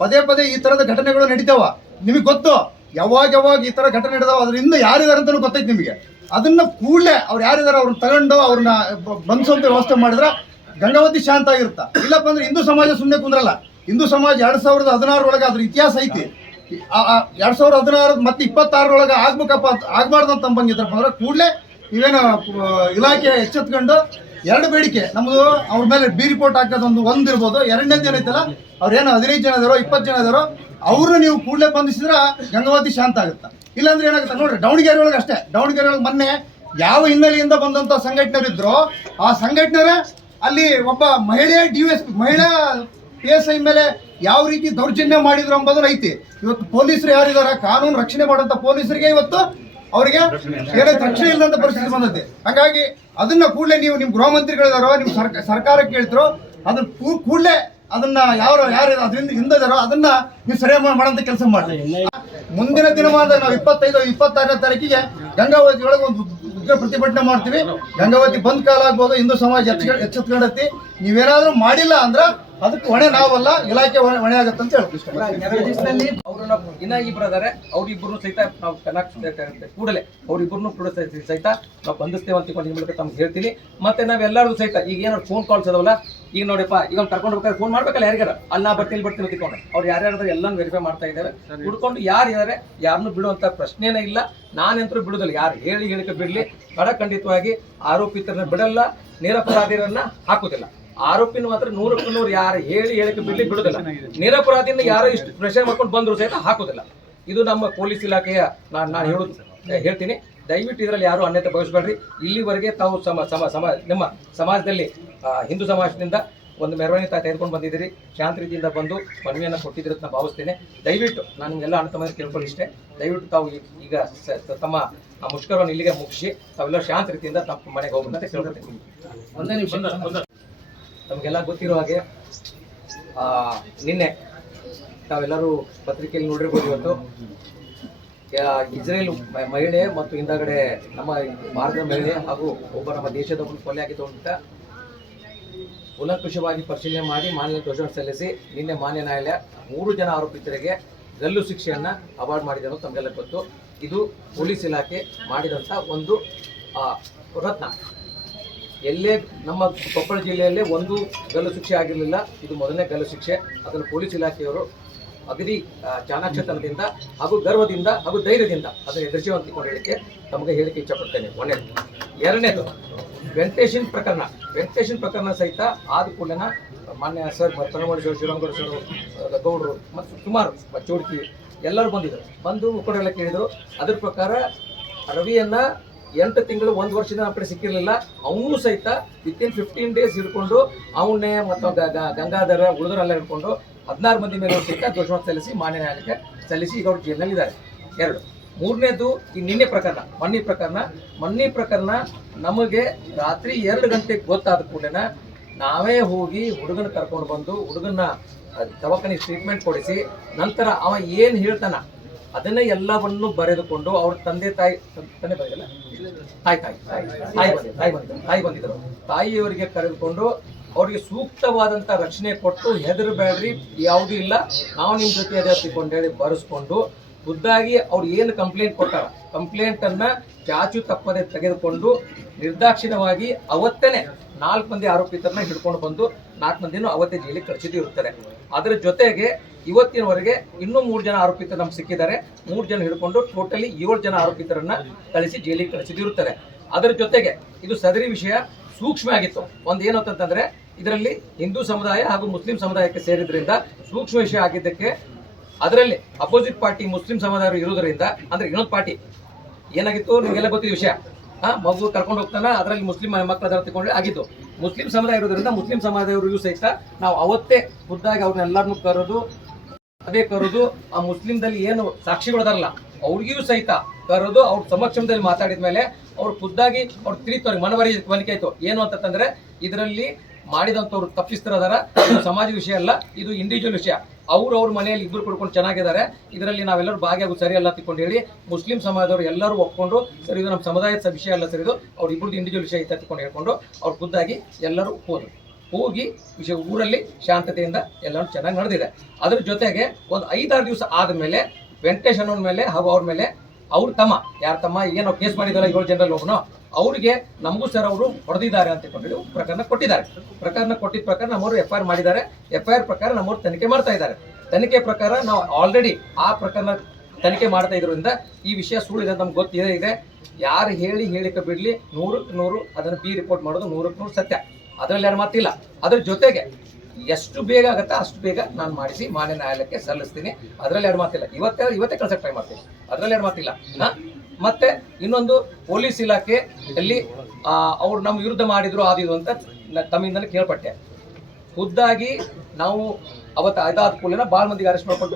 ಪದೇ ಪದೇ ಈ ತರದ ಘಟನೆಗಳು ನಡೀತಾವ. ನಿಮಗೆ ಗೊತ್ತು, ಯಾವಾಗ ಈ ತರ ಘಟನೆ ನಡೆದಾವ ಅದರಿಂದ ಯಾರಿದಾರ ಅಂತ ಗೊತ್ತೈತಿ ನಿಮಗೆ. ಅದನ್ನ ಕೂಡಲೇ ಅವ್ರು ಯಾರಿದಾರ ಅವ್ರನ್ನ ತಗೊಂಡು ಅವ್ರನ್ನ ಬಂಧಿಸುವಂತ ವ್ಯವಸ್ಥೆ ಮಾಡಿದ್ರೆ ಗಂಗಾವತಿ ಶಾಂತ ಆಗಿರುತ್ತಾ. ಇಲ್ಲಪ್ಪ ಅಂದ್ರೆ ಹಿಂದೂ ಸಮಾಜ ಸುಮ್ಮನೆ ಕುಂದ್ರಲ್ಲ. ಹಿಂದೂ ಸಮಾಜ 2016 ಒಳಗೆ ಅದ್ರ ಇತಿಹಾಸ ಐತಿ. 2016 ಮತ್ತೆ 26 ಆಗ್ಬಾರ್ದು ಅಂತ ಬಂದಿದ್ರಪ್ಪ ಅಂದ್ರೆ ಕೂಡಲೇ ಇವೇನು ಇಲಾಖೆ ಎಚ್ಚೆತ್ಕೊಂಡು 2 ಬೇಡಿಕೆ ನಮ್ದು ಅವ್ರ ಮೇಲೆ ಬಿ ರಿಪೋರ್ಟ್ ಹಾಕೋದು ಒಂದಿರ್ಬೋದು. ಎರಡನೇದು ಏನೈತಲ್ಲ, ಅವ್ರೇನು 15 ಜನ ಇದಾರೋ 20 ಜನ ಇದಾರೋ ಅವ್ರನ್ನ ನೀವು ಕೂಡಲೇ ಬಂಧಿಸಿದ್ರೆ ಗಂಗಾವತಿ ಶಾಂತ ಆಗುತ್ತಾ. ಇಲ್ಲಾಂದ್ರೆ ಏನಾಗುತ್ತೆ ನೋಡ್ರಿ, ದಾವಣಗೆರೆ ಒಳಗೆ ಅಷ್ಟೇ. ದಾವಣಗೆರೆ ಒಳಗೆ ಮೊನ್ನೆ ಯಾವ ಹಿನ್ನೆಲೆಯಿಂದ ಬಂದಂತ ಸಂಘಟನೆರು ಇದ್ರು ಆ ಸಂಘಟನೆರ ಅಲ್ಲಿ ಒಬ್ಬ ಮಹಿಳಾ PSI ಮೇಲೆ ಯಾವ ರೀತಿ ದೌರ್ಜನ್ಯ ಮಾಡಿದ್ರು ಎಂಬುದನ್ನ ಐತಿ. ಇವತ್ತು ಪೊಲೀಸರು ಯಾರಿದಾರ, ಕಾನೂನು ರಕ್ಷಣೆ ಮಾಡುವಂತ ಪೊಲೀಸರಿಗೆ ಇವತ್ತು ಅವರಿಗೆ ಏನೈತೆ ರಕ್ಷಣೆ ಇಲ್ಲದಂತ ಪರಿಸ್ಥಿತಿ ಬಂದೈತಿ. ಹಾಗಾಗಿ ಅದನ್ನ ಕೂಡಲೇ ನೀವು ನಿಮ್ಮ ಗೃಹ ಮಂತ್ರಿಗಳಿದಾರೋ, ನಿಮ್ಮ ಸರ್ಕಾರಕ್ಕೆ ಹೇಳ್ತಿರೋ ಅದನ್ನ ಕೂಡಲೇ ಅದನ್ನ ಯಾರು ಅದರಿಂದ ಹಿಂದಿದಾರೋ ಅದನ್ನ ನೀವು ಸರಿಯಾಗಿ ಮಾಡೋಂಥ ಕೆಲಸ ಮಾಡಿ. ಮುಂದಿನ ದಿನವಾದ ನಾವು 25-26ನೇ ತಾರೀಕಿಗೆ ಗಂಗಾವತಿ ಒಳಗೆ ಒಂದು ಉಗ್ರ ಪ್ರತಿಭಟನೆ ಮಾಡ್ತೀವಿ. ಗಂಗಾವತಿ ಬಂದ್ ಕಾಲ ಆಗ್ಬೋದು. ಹಿಂದೂ ಸಮಾಜ ಎಚ್ಚೆತ್ಕೊಂಡೈತಿ. ನೀವೇನಾದ್ರೂ ಮಾಡಿಲ್ಲ ಅಂದ್ರೆ ಅದಕ್ಕೆ ಹೊಣೆ ನಾವಲ್ಲ, ಇಲಾಖೆ ಹೊಣೆ ಆಗತ್ತೆ ಅಂತ ಹೇಳ್ತೀವಿ. ಅವ್ರನ್ನ ಇನ್ನ ಇಬ್ರು ಅದಾರೆ, ಅವ್ರಿಬ್ರು ಸಹಿತ ನಾವು ಕೂಡಲೇ ಅವ್ರಿಬ್ರು ಕೂಡ ಸಹಿತ ನಾವು ಬಂಧಿಸ್ತೇವೆ ಅಂತ ಈ ಮೂಲಕ ತಮ್ಗೆ ಹೇಳ್ತೀನಿ. ಮತ್ತೆ ನಾವೆಲ್ಲರೂ ಸಹಿತ ಈಗ ಏನಾದ್ರು ಫೋನ್ ಕಾಲ್ಸ್ ಅದಾವಲ್ಲ, ಈಗ ನೋಡಿಪ್ಪ ಈಗ ಕರ್ಕೊಂಡು ಹೋಗ್ತಾರೆ, ಫೋನ್ ಮಾಡ್ಬೇಕಲ್ಲ ಯಾರಿಗಾರ, ಅಲ್ಲ ಬರ್ತೀನಿ ತಿಳ್ಕೊಂಡು ಅವ್ರು ಯಾರ್ಯಾರು ಎಲ್ಲಾನು ವೆರಿಫೈ ಮಾಡ್ತಾ ಇದ್ದೇವೆ. ಹುಡ್ಕೊಂಡು ಯಾರಿದ್ದಾರೆ ಯಾರನ್ನು ಬಿಡುವಂತ ಪ್ರಶ್ನೆನೇ ಇಲ್ಲ. ನಾನೆಂತರೂ ಬಿಡುದಿಲ್ಲ. ಯಾರು ಹೇಳಿಕೆ ಬಿಡ್ಲಿ, ಖಂಡಿತವಾಗಿ ಆರೋಪಿತರನ್ನ ಬಿಡಲ್ಲ, ನಿರಪರಾಧಿರನ್ನ ಹಾಕುದಿಲ್ಲ. ಆರೋಪಿನ ಮಾತ್ರ 100ಕ್ಕೆ 100 ಯಾರು ಹೇಳಿಕೆ ಬಿಡ್ಲಿ ಬಿಡುದಿಲ್ಲ. ನಿರಪರಾಧಿಯಿಂದ ಯಾರೋ ಇಷ್ಟು ಪ್ರೆಷರ್ ಮಾಡ್ಕೊಂಡು ಬಂದ್ರು ಸಹಿತ ಹಾಕುದಿಲ್ಲ. ಇದು ನಮ್ಮ ಪೊಲೀಸ್ ಇಲಾಖೆಯ ನಾನು ಹೇಳ್ತೀನಿ. ದಯವಿಟ್ಟು ಇದರಲ್ಲಿ ಯಾರು ಅನ್ಯತೆ ಬಯಸಬೇಡ್ರಿ. ಇಲ್ಲಿವರೆಗೆ ತಾವು ನಿಮ್ಮ ಸಮಾಜದಲ್ಲಿ ಹಿಂದೂ ಸಮಾಜದಿಂದ ಒಂದು ಮೆರವಣಿಗೆ ತೆಗೆದುಕೊಂಡು ಬಂದಿದ್ದೀರಿ, ಶಾಂತ ರೀತಿಯಿಂದ ಬಂದು ಮನವಿಯನ್ನು ಕೊಟ್ಟಿದ್ದೀರಿ ಅಂತ ಭಾವಿಸ್ತೇನೆ. ದಯವಿಟ್ಟು ನಾನು ನಿಮಗೆಲ್ಲ ಅಣ್ಣತಮ್ಮಂದಿರು ಕೇಳ್ಕೊಳ್ಳಿ ಇಷ್ಟೇ, ದಯವಿಟ್ಟು ತಾವು ಈಗ ತಮ್ಮ ಮುಷ್ಕರವನ್ನು ಇಲ್ಲಿಗೆ ಮುಗಿಸಿ ತಾವೆಲ್ಲ ಶಾಂತ ರೀತಿಯಿಂದ ತಮ್ಮ ಮನೆಗೆ ಹೋಗ್ಬೇಕಂತ ಕೇಳ್ಕೊಳ್ತೀನಿ. ಒಂದೇ ನಿಮಿಷ. ನಮಗೆಲ್ಲ ಗೊತ್ತಿರೋ ಹಾಗೆ ನಿನ್ನೆ ತಾವೆಲ್ಲರೂ ಪತ್ರಿಕೆಯಲ್ಲಿ ನೋಡಿರ್ಬೋದು, ಇವತ್ತು ಇಸ್ರೇಲ್ ಮಹಿಳೆ ಮತ್ತು ಹಿಂದಗಡೆ ನಮ್ಮ ಭಾರತದ ಮಹಿಳೆ ಹಾಗೂ ಒಬ್ಬ ನಮ್ಮ ದೇಶದ ಕೊಲೆ ಆಗಿದ್ದು ಅಂತ ಕೂಲಂಕುಷವಾಗಿ ಪರಿಶೀಲನೆ ಮಾಡಿ ಮಾನ್ಯ ದೋಷ ಸಲ್ಲಿಸಿ ನಿನ್ನೆ ಮಾನ್ಯ ನ್ಯಾಯಾಲಯ 3 ಜನ ಆರೋಪಿತರಿಗೆ ಗಲ್ಲು ಶಿಕ್ಷೆಯನ್ನ ಅವಾರ್ಡ್ ಮಾಡಿದೆ ಅನ್ನೋದು ತಮಗೆಲ್ಲ ಗೊತ್ತು. ಇದು ಪೊಲೀಸ್ ಇಲಾಖೆ ಮಾಡಿದಂಥ ಒಂದು ರತ್ನ. ಎಲ್ಲೇ ನಮ್ಮ ಕೊಪ್ಪಳ ಜಿಲ್ಲೆಯಲ್ಲೇ ಒಂದು ಗಲ್ಲು ಶಿಕ್ಷೆ ಆಗಿರಲಿಲ್ಲ, ಇದು ಮೊದಲನೇ ಗಲ್ಲು ಶಿಕ್ಷೆ. ಅದನ್ನು ಪೊಲೀಸ್ ಇಲಾಖೆಯವರು ಅಗದಿ ಚಾಣಾಕ್ಷತನದಿಂದ ಹಾಗೂ ಗರ್ವದಿಂದ ಹಾಗೂ ಧೈರ್ಯದಿಂದ ಅದನ್ನು ಎದುರಿಸುವಂತ ಹೇಳಿಕೆ ತಮಗೆ ಹೇಳಿಕೆ ಇಚ್ಛಪಡ್ತೇನೆ. ಒಂದನೇದು. ಎರಡನೇದು, ವೆಂಕಟೇಶನ್ ಪ್ರಕರಣ ಸಹಿತ ಆದ ಕೂಡಲೇ ಮಾನ್ಯ ಸರ್ ತಳಮಡಿ ಶ್ರೀರಾಮಗೌಡ ಸರ್, ಗೌಡರು ಮತ್ತು ಸುಮಾರು ಚೌಡ್ಕಿ ಎಲ್ಲರೂ ಬಂದು ಮುಖಂಡರೆಲ್ಲ ಕೇಳಿದರು. ಅದ್ರ ಪ್ರಕಾರ ರವಿಯನ್ನ 8 ತಿಂಗಳು 1 ವರ್ಷದ ನಮ್ಮ ಕಡೆ ಸಿಕ್ಕಿರಲಿಲ್ಲ. ಅವನು ಸಹಿತ ವಿತಿನ್ 15 ಡೇಸ್ ಹಿಡ್ಕೊಂಡು ಅವನ್ನೇ ಮತ್ತು ಗಂಗಾಧರ ಉಳಿದರೆಲ್ಲ ಹಿಡ್ಕೊಂಡು 16 ಮಂದಿ ಮೇಲೆ ಸಹಿತ ದೋಷವನ್ನು ಸಲ್ಲಿಸಿ ಮಾನ್ಯ ನ್ಯಾಯಾಲಯಕ್ಕೆ ಸಲ್ಲಿಸಿ ಈಗ ಅವರು ಜೈಲಿನಲ್ಲಿದ್ದಾರೆ. 2. ಮೂರನೇದು ಈ ಮೊನ್ನೆ ಪ್ರಕರಣ ನಮಗೆ ರಾತ್ರಿ 2 ಗಂಟೆಗೆ ಗೊತ್ತಾದ ಕೂಡಲೇ ನಾವೇ ಹೋಗಿ ಹುಡುಗನ ಕರ್ಕೊಂಡು ಬಂದು ಹುಡುಗನ ದವಾಖಾನೆ ಟ್ರೀಟ್ಮೆಂಟ್ ಕೊಡಿಸಿ ನಂತರ ಅವ ಏನು ಹೇಳ್ತಾನ ಅದನ್ನೇ ಎಲ್ಲವನ್ನು ಬರೆದುಕೊಂಡು ಅವ್ರ ತಂದೆ ಬಂದಿದ್ರು. ತಾಯಿಯವರಿಗೆ ಕರೆದುಕೊಂಡು ಅವರಿಗೆ ಸೂಕ್ತವಾದಂತ ರಕ್ಷಣೆ ಕೊಟ್ಟು ಹೆದರಬೇಡ್ರಿ, ಯಾವುದೂ ಇಲ್ಲ, ನಾವು ನಿಮ್ಮ ಜೊತೆ ಅದೇ ತಿಳ್ಕೊಂಡೇಳಿ ಬರೆಸ್ಕೊಂಡು ಖುದ್ದಾಗಿ ಅವ್ರು ಏನು ಕಂಪ್ಲೇಂಟ್ ಕೊಟ್ಟಾರ ಕಂಪ್ಲೇಂಟ್ ಅನ್ನ ಚಾಚು ತಪ್ಪದೆ ತೆಗೆದುಕೊಂಡು ನಿರ್ದಾಕ್ಷಿಣ್ಯವಾಗಿ ಅವತ್ತೇನೆ 4 ಮಂದಿ ಆರೋಪಿತರನ್ನ ಹಿಡ್ಕೊಂಡು ಬಂದು 4 ಮಂದಿನೂ ಅವತ್ತೇ ಜೈಲಿಗೆ ಕಳಿಸಿದ್ದು ಇರುತ್ತಾರೆ. ಅದರ ಜೊತೆಗೆ ಇವತ್ತಿನವರೆಗೆ ಇನ್ನೂ 3 ಜನ ಆರೋಪಿತರು ನಮ್ಗೆ ಸಿಕ್ಕಿದ್ದಾರೆ. 3 ಜನ ಹಿಡ್ಕೊಂಡು ಟೋಟಲಿ 7 ಜನ ಆರೋಪಿತರನ್ನ ಕಳಿಸಿ ಜೈಲಿಗೆ ಕಳಿಸಿದ್ದು ಇರುತ್ತಾರೆ. ಅದರ ಜೊತೆಗೆ ಇದು ಸದರಿ ವಿಷಯ ಸೂಕ್ಷ್ಮ ಆಗಿತ್ತು. ಒಂದು ಏನು ಅಂತಂದ್ರೆ ಇದರಲ್ಲಿ ಹಿಂದೂ ಸಮುದಾಯ ಹಾಗೂ ಮುಸ್ಲಿಂ ಸಮುದಾಯಕ್ಕೆ ಸೇರಿದ್ರಿಂದ ಸೂಕ್ಷ್ಮ ವಿಷಯ ಆಗಿದ್ದಕ್ಕೆ ಅದರಲ್ಲಿ ಅಪೋಸಿಟ್ ಪಾರ್ಟಿ ಮುಸ್ಲಿಂ ಸಮುದಾಯ ಇರುವುದರಿಂದ, ಅಂದ್ರೆ ಇನ್ನೊಂದು ಪಾರ್ಟಿ ಏನಾಗಿತ್ತು ನಿಮಗೆಲ್ಲ ಗೊತ್ತಿದ್ದ ವಿಷಯ, ಮಗು ಕರ್ಕೊಂಡು ಹೋಗ್ತಾನ ಅದರಲ್ಲಿ ಮುಸ್ಲಿಂ ಮಕ್ಕಳ ತಗೊಂಡು ಆಗಿತ್ತು. ಮುಸ್ಲಿಂ ಸಮುದಾಯ ಇರೋದ್ರಿಂದ ಮುಸ್ಲಿಂ ಸಮುದಾಯವರಿಗೂ ಸಹಿತ ನಾವು ಅವತ್ತೇ ಖುದ್ದಾಗಿ ಅವ್ರನ್ನೆಲ್ಲರನ್ನೂ ಕರೆದು ಆ ಮುಸ್ಲಿಂದಲ್ಲಿ ಏನು ಸಾಕ್ಷಿಗಳದಾರಲ್ಲ ಅವ್ರಿಗೂ ಸಹಿತ ಕರೆದು ಅವ್ರ ಸಮಕ್ಷಮದಲ್ಲಿ ಮಾತಾಡಿದ ಮೇಲೆ ಅವ್ರು ಖುದ್ದಾಗಿ ಅವ್ರು ತಿಳಿತವ್ರಿಗೆ ಮನವರಿಕೆ ಆಯ್ತು ಏನು ಅಂತಂದ್ರೆ ಇದರಲ್ಲಿ ಮಾಡಿದಂಥವ್ರು ತಪ್ಪಿಸ್ತಿರೋದಾರ, ಇದು ಸಮಾಜ ವಿಷಯ ಅಲ್ಲ, ಇದು ಇಂಡಿವಿಜುವಲ್ ವಿಷಯ. ಅವ್ರ ಮನೆಯಲ್ಲಿ ಇಬ್ಬರು ಕುಡ್ಕೊಂಡು ಚೆನ್ನಾಗಿದ್ದಾರೆ, ಇದರಲ್ಲಿ ನಾವೆಲ್ಲರೂ ಭಾಗಿಯಾಗೋದು ಸರಿ ಅಲ್ಲ ತಿಳ್ಕೊಂಡು ಹೇಳಿ ಮುಸ್ಲಿಂ ಸಮಾಜದವರು ಎಲ್ಲರೂ ಒಪ್ಕೊಂಡು ಸರ್ ಇದು ನಮ್ಮ ಸಮುದಾಯದ ವಿಷಯ ಅಲ್ಲ ಸರ್, ಇದು ಅವ್ರ ಇಬ್ಬರದ್ದು ಇಂಡಿವಿಜುವಲ್ ವಿಷಯ ಐತೆ ತಿಳ್ಕೊಂಡು ಹೇಳ್ಕೊಂಡು ಅವ್ರು ಖುದ್ದಾಗಿ ಎಲ್ಲರೂ ಹೋಗಿ ವಿಷಯ ಊರಲ್ಲಿ ಶಾಂತತೆಯಿಂದ ಎಲ್ಲರೂ ಚೆನ್ನಾಗಿ ನಡೆದಿದೆ. ಅದ್ರ ಜೊತೆಗೆ ಒಂದು 5-6 ದಿವಸ ಆದಮೇಲೆ ವೆಂಕಟೇಶ್ ಅನ್ನೋನ ಮೇಲೆ ಹಾಗೂ ಅವ್ರ ಮೇಲೆ ಅವ್ರ ತಮ್ಮ ಯಾರ ತಮ್ಮ ಏನೋ ಕೇಸ್ ಮಾಡಿದಾರೆ 7 ಜನರಲ್ಲಿ ಒಬ್ಬನು, ಅವ್ರಿಗೆ ನಮಗೂ ಸರ್ ಅವರು ಹೊಡೆದಿದ್ದಾರೆ ಅಂತ ಹೇಳಿ ಪ್ರಕರಣ ಕೊಟ್ಟಿದ್ದಾರೆ. ಪ್ರಕರಣ ಕೊಟ್ಟಿದ್ದ ಪ್ರಕಾರ ನಮ್ಮವರು FIR ಮಾಡಿದ್ದಾರೆ. FIR ಪ್ರಕಾರ ನಮ್ಮವರು ತನಿಖೆ ಮಾಡ್ತಾ ಇದ್ದಾರೆ. ತನಿಖೆ ಪ್ರಕಾರ ನಾವು ಆಲ್ರೆಡಿ ಆ ಪ್ರಕರಣ ತನಿಖೆ ಮಾಡ್ತಾ ಇದ್ರಿಂದ ಈ ವಿಷಯ ಸುಳ್ಳಿದೆ ಅಂತ ನಮ್ಗೆ ಗೊತ್ತಿದೆ ಇದೆ. ಯಾರು ಹೇಳಿಕೆ ಬಿಡ್ಲಿ 100ಕ್ಕೆ 100 ಅದನ್ನು ಬಿ ರಿಪೋರ್ಟ್ ಮಾಡೋದು 100ಕ್ಕೆ 100 ಸತ್ಯ, ಅದರಲ್ಲಿ ಯಾರು ಮಾತಿಲ್ಲ. ಅದ್ರ ಜೊತೆಗೆ ಎಷ್ಟು ಬೇಗ ಆಗುತ್ತೆ ಅಷ್ಟು ಬೇಗ ನಾನು ಮಾಡಿಸಿ ಮಾನ್ಯ ನ್ಯಾಯಾಲಯಕ್ಕೆ ಸಲ್ಲಿಸ್ತೀನಿ, ಅದರಲ್ಲಿ ಎರಡು ಮಾತಿಲ್ಲ. ಇವತ್ತೇ ಕಳ್ಸಕ್ಕೆ ಟ್ರೈ ಮಾಡ್ತೀನಿ, ಅದರಲ್ಲಿ ಎರಡು ಮಾತಿಲ್ಲ. ಮತ್ತೆ ಇನ್ನೊಂದು ಪೊಲೀಸ್ ಇಲಾಖೆಯಲ್ಲಿ ಅವ್ರು ನಮ್ಮ ವಿರುದ್ಧ ಮಾಡಿದ್ರು ಆದಿದು ಅಂತ ತಮ್ಮಿಂದಲೇ ಕೇಳ್ಪಟ್ಟೆ. ಖುದ್ದಾಗಿ ನಾವು ಅವತ್ತು ಅದಾದ ಕೂಡಲೇ ಭಾಳ ಮಂದಿಗೆ ಅರೆಸ್ಟ್ ಮಾಡ್ಕೊಂಡು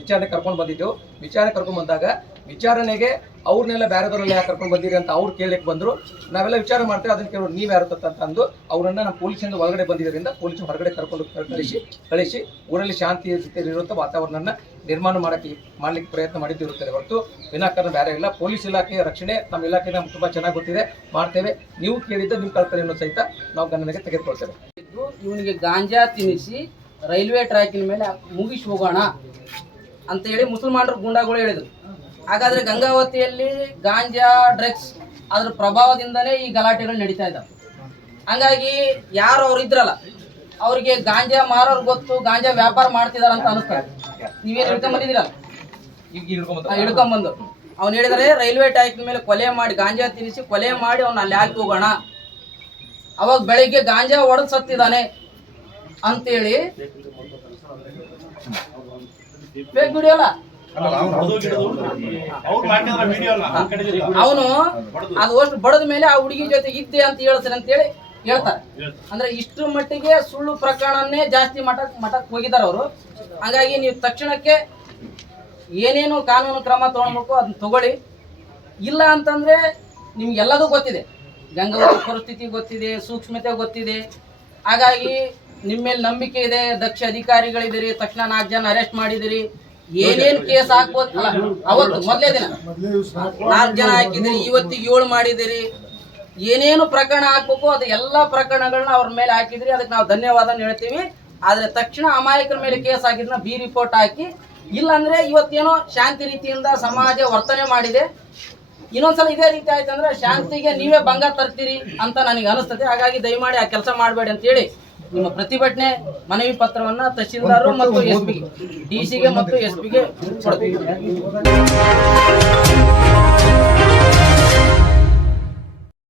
ವಿಚಾರಣೆ ಕರ್ಕೊಂಡು ಬಂದಿದ್ದೆವು. ವಿಚಾರಣೆ ಕರ್ಕೊಂಡು ಬಂದಾಗ ವಿಚಾರಣೆಗೆ ಅವ್ರನ್ನೆಲ್ಲ ಬೇರೆದವರೆಲ್ಲ ಯಾಕೆ ಕರ್ಕೊಂಡು ಬಂದಿರಿ ಅಂತ ಅವ್ರು ಕೇಳಕ್ಕೆ ಬಂದರು. ನಾವೆಲ್ಲ ವಿಚಾರ ಮಾಡ್ತೇವೆ, ಅದನ್ನು ಕೇಳೋರು ನೀವು ಯಾರು ಅಂತಂದು ಅವರನ್ನ ನಮ್ಮ ಪೊಲೀಸಿಂದ ಒಳಗಡೆ ಬಂದಿದ್ದರಿಂದ ಪೊಲೀಸ್ ಹೊರಗಡೆ ಕರ್ಕೊಂಡು ಕಳಿಸಿ ಊರಲ್ಲಿ ಶಾಂತಿ ಇರುವಂಥ ವಾತಾವರಣನ ನಿರ್ಮಾಣ ಮಾಡ್ಲಿಕ್ಕೆ ಪ್ರಯತ್ನ ಮಾಡಿದ್ದಿರುತ್ತದೆ ಹೊರತು ವಿನಾಕಾರಣ ಬೇರೆ ಇಲ್ಲ. ಪೊಲೀಸ್ ಇಲಾಖೆಯ ರಕ್ಷಣೆ ನಮ್ಮ ಇಲಾಖೆ ನಮ್ಗೆ ತುಂಬ ಚೆನ್ನಾಗಿ ಗೊತ್ತಿದೆ, ಮಾಡ್ತೇವೆ. ನೀವು ಕೇಳಿದ್ದ ನಿಮ್ಮ ಕಲ್ಪನೆಯನ್ನು ಸಹಿತ ನಾವು ಗಣನೆಗೆ ತೆಗೆದುಕೊಳ್ತೇವೆ. ಇವನಿಗೆ ಗಾಂಜಾ ತಿನ್ನಿಸಿ ರೈಲ್ವೆ ಟ್ರ್ಯಾಕಿನ ಮೇಲೆ ಮುಗಿಸಿ ಹೋಗೋಣ ಅಂತ ಹೇಳಿ ಮುಸಲ್ಮಾನರು ಗುಂಡಾಗಳು ಹೇಳಿದ್ರು. ಹಾಗಾದ್ರೆ ಗಂಗಾವತಿಯಲ್ಲಿ ಗಾಂಜಾ ಡ್ರಗ್ಸ್ ಅದ್ರ ಪ್ರಭಾವದಿಂದನೇ ಈ ಗಲಾಟೆಗಳು ನಡೀತಾ ಇದ್ದಾವೆ. ಹಂಗಾಗಿ ಯಾರು ಅವ್ರು ಇದ್ರಲ್ಲ ಅವ್ರಿಗೆ ಗಾಂಜಾ ಮಾರೋರು ಗೊತ್ತು, ಗಾಂಜಾ ವ್ಯಾಪಾರ ಮಾಡ್ತಿದಾರ ಅಂತ ಅನಿಸ್ತಾರೆ. ನೀವೇನು ಹಿಡ್ಕೊಂಬಂದಿದ್ದೀರಲ್ಲ, ಹಿಡ್ಕೊಂಬಂದು ಅವ್ನು ಹೇಳಿದರೆ ರೈಲ್ವೆ ಟ್ರ್ಯಾಕಿನ ಮೇಲೆ ಕೊಲೆ ಮಾಡಿ ಗಾಂಜಾ ತಿನ್ನಿಸಿ ಕೊಲೆ ಮಾಡಿ ಅವ್ನ ಅಲ್ಲಿ ಹಾಕಿ ಹೋಗೋಣ, ಅವಾಗ ಬೆಳಿಗ್ಗೆ ಗಾಂಜಾ ಹೊಡೆದು ಸತ್ತಿದ್ದಾನೆ ಅಂತೇಳಿ ಫೇಕ್ ವಿಡಿಯೋ ಅಲ್ಲ ಅವನು ಅದು ಅಷ್ಟು ಬಡದ ಮೇಲೆ ಆ ಹುಡುಗಿ ಜೊತೆ ಇದ್ದೆ ಅಂತ ಹೇಳ್ತಾನೆ ಅಂತೇಳಿ ಹೇಳ್ತಾರೆ. ಅಂದ್ರೆ ಇಷ್ಟು ಮಟ್ಟಿಗೆ ಸುಳ್ಳು ಪ್ರಕರಣನೇ ಜಾಸ್ತಿ ಮಠಕ್ಕೆ ಹೋಗಿದ್ದಾರೆ ಅವರು. ಹಾಗಾಗಿ ನೀವು ತಕ್ಷಣಕ್ಕೆ ಏನೇನು ಕಾನೂನು ಕ್ರಮ ತಗೊಳ್ಬೇಕು ಅದನ್ನ ತಗೊಳ್ಳಿ. ಇಲ್ಲ ಅಂತಂದ್ರೆ ನಿಮ್ಗೆಲ್ಲದೂ ಗೊತ್ತಿದೆ, ಗಂಗಾವತಿ ಪರಿಸ್ಥಿತಿ ಗೊತ್ತಿದೆ, ಸೂಕ್ಷ್ಮತೆ ಗೊತ್ತಿದೆ. ಹಾಗಾಗಿ ನಿಮ್ಮ ಮೇಲೆ ನಂಬಿಕೆ ಇದೆ, ದಕ್ಷ ಅಧಿಕಾರಿಗಳಿದ್ದೀರಿ, ತಕ್ಷಣ 4 ಜನ ಅರೆಸ್ಟ್ ಮಾಡಿದಿರಿ, ಏನೇನ್ ಕೇಸ್ ಹಾಕ್ಬೋದು. ಅವತ್ತು ಮೊದಲೇ ದಿನ 4 ಜನ ಹಾಕಿದಿರಿ, ಇವತ್ತಿಗೆ 7 ಮಾಡಿದಿರಿ. ಏನೇನು ಪ್ರಕರಣ ಹಾಕ್ಬೇಕು ಅದು ಎಲ್ಲ ಪ್ರಕರಣಗಳನ್ನ ಅವ್ರ ಮೇಲೆ ಹಾಕಿದ್ರಿ, ಅದಕ್ಕೆ ನಾವು ಧನ್ಯವಾದ ಹೇಳ್ತೀವಿ. ಆದ್ರೆ ತಕ್ಷಣ ಅಮಾಯಕರ ಮೇಲೆ ಕೇಸ್ ಹಾಕಿದ್ನ ಬಿ ರಿಪೋರ್ಟ್ ಹಾಕಿ, ಇಲ್ಲಾಂದ್ರೆ ಇವತ್ತೇನೋ ಶಾಂತಿ ರೀತಿಯಿಂದ ಸಮಾಜ ವರ್ತನೆ ಮಾಡಿದೆ, ಇನ್ನೊಂದ್ಸಲ ಇದೇ ರೀತಿ ಆಯ್ತಂದ್ರೆ ಶಾಂತಿಗೆ ನೀವೇ ಭಂಗ ತರ್ತೀರಿ ಅಂತ ನನಗೆ ಅನಿಸ್ತದೆ. ಹಾಗಾಗಿ ದಯಮಾಡಿ ಆ ಕೆಲಸ ಮಾಡಬೇಡಿ ಅಂತ ಹೇಳಿ ನಿಮ್ಮ ಪ್ರತಿಭಟನೆ ಮನವಿ ಪತ್ರವನ್ನ ತಹಶೀಲ್ದಾರ್ ಮತ್ತು SP DC ಗೆ ಮತ್ತು SP ಗೆ ಕೊಡ್ತೀವಿ.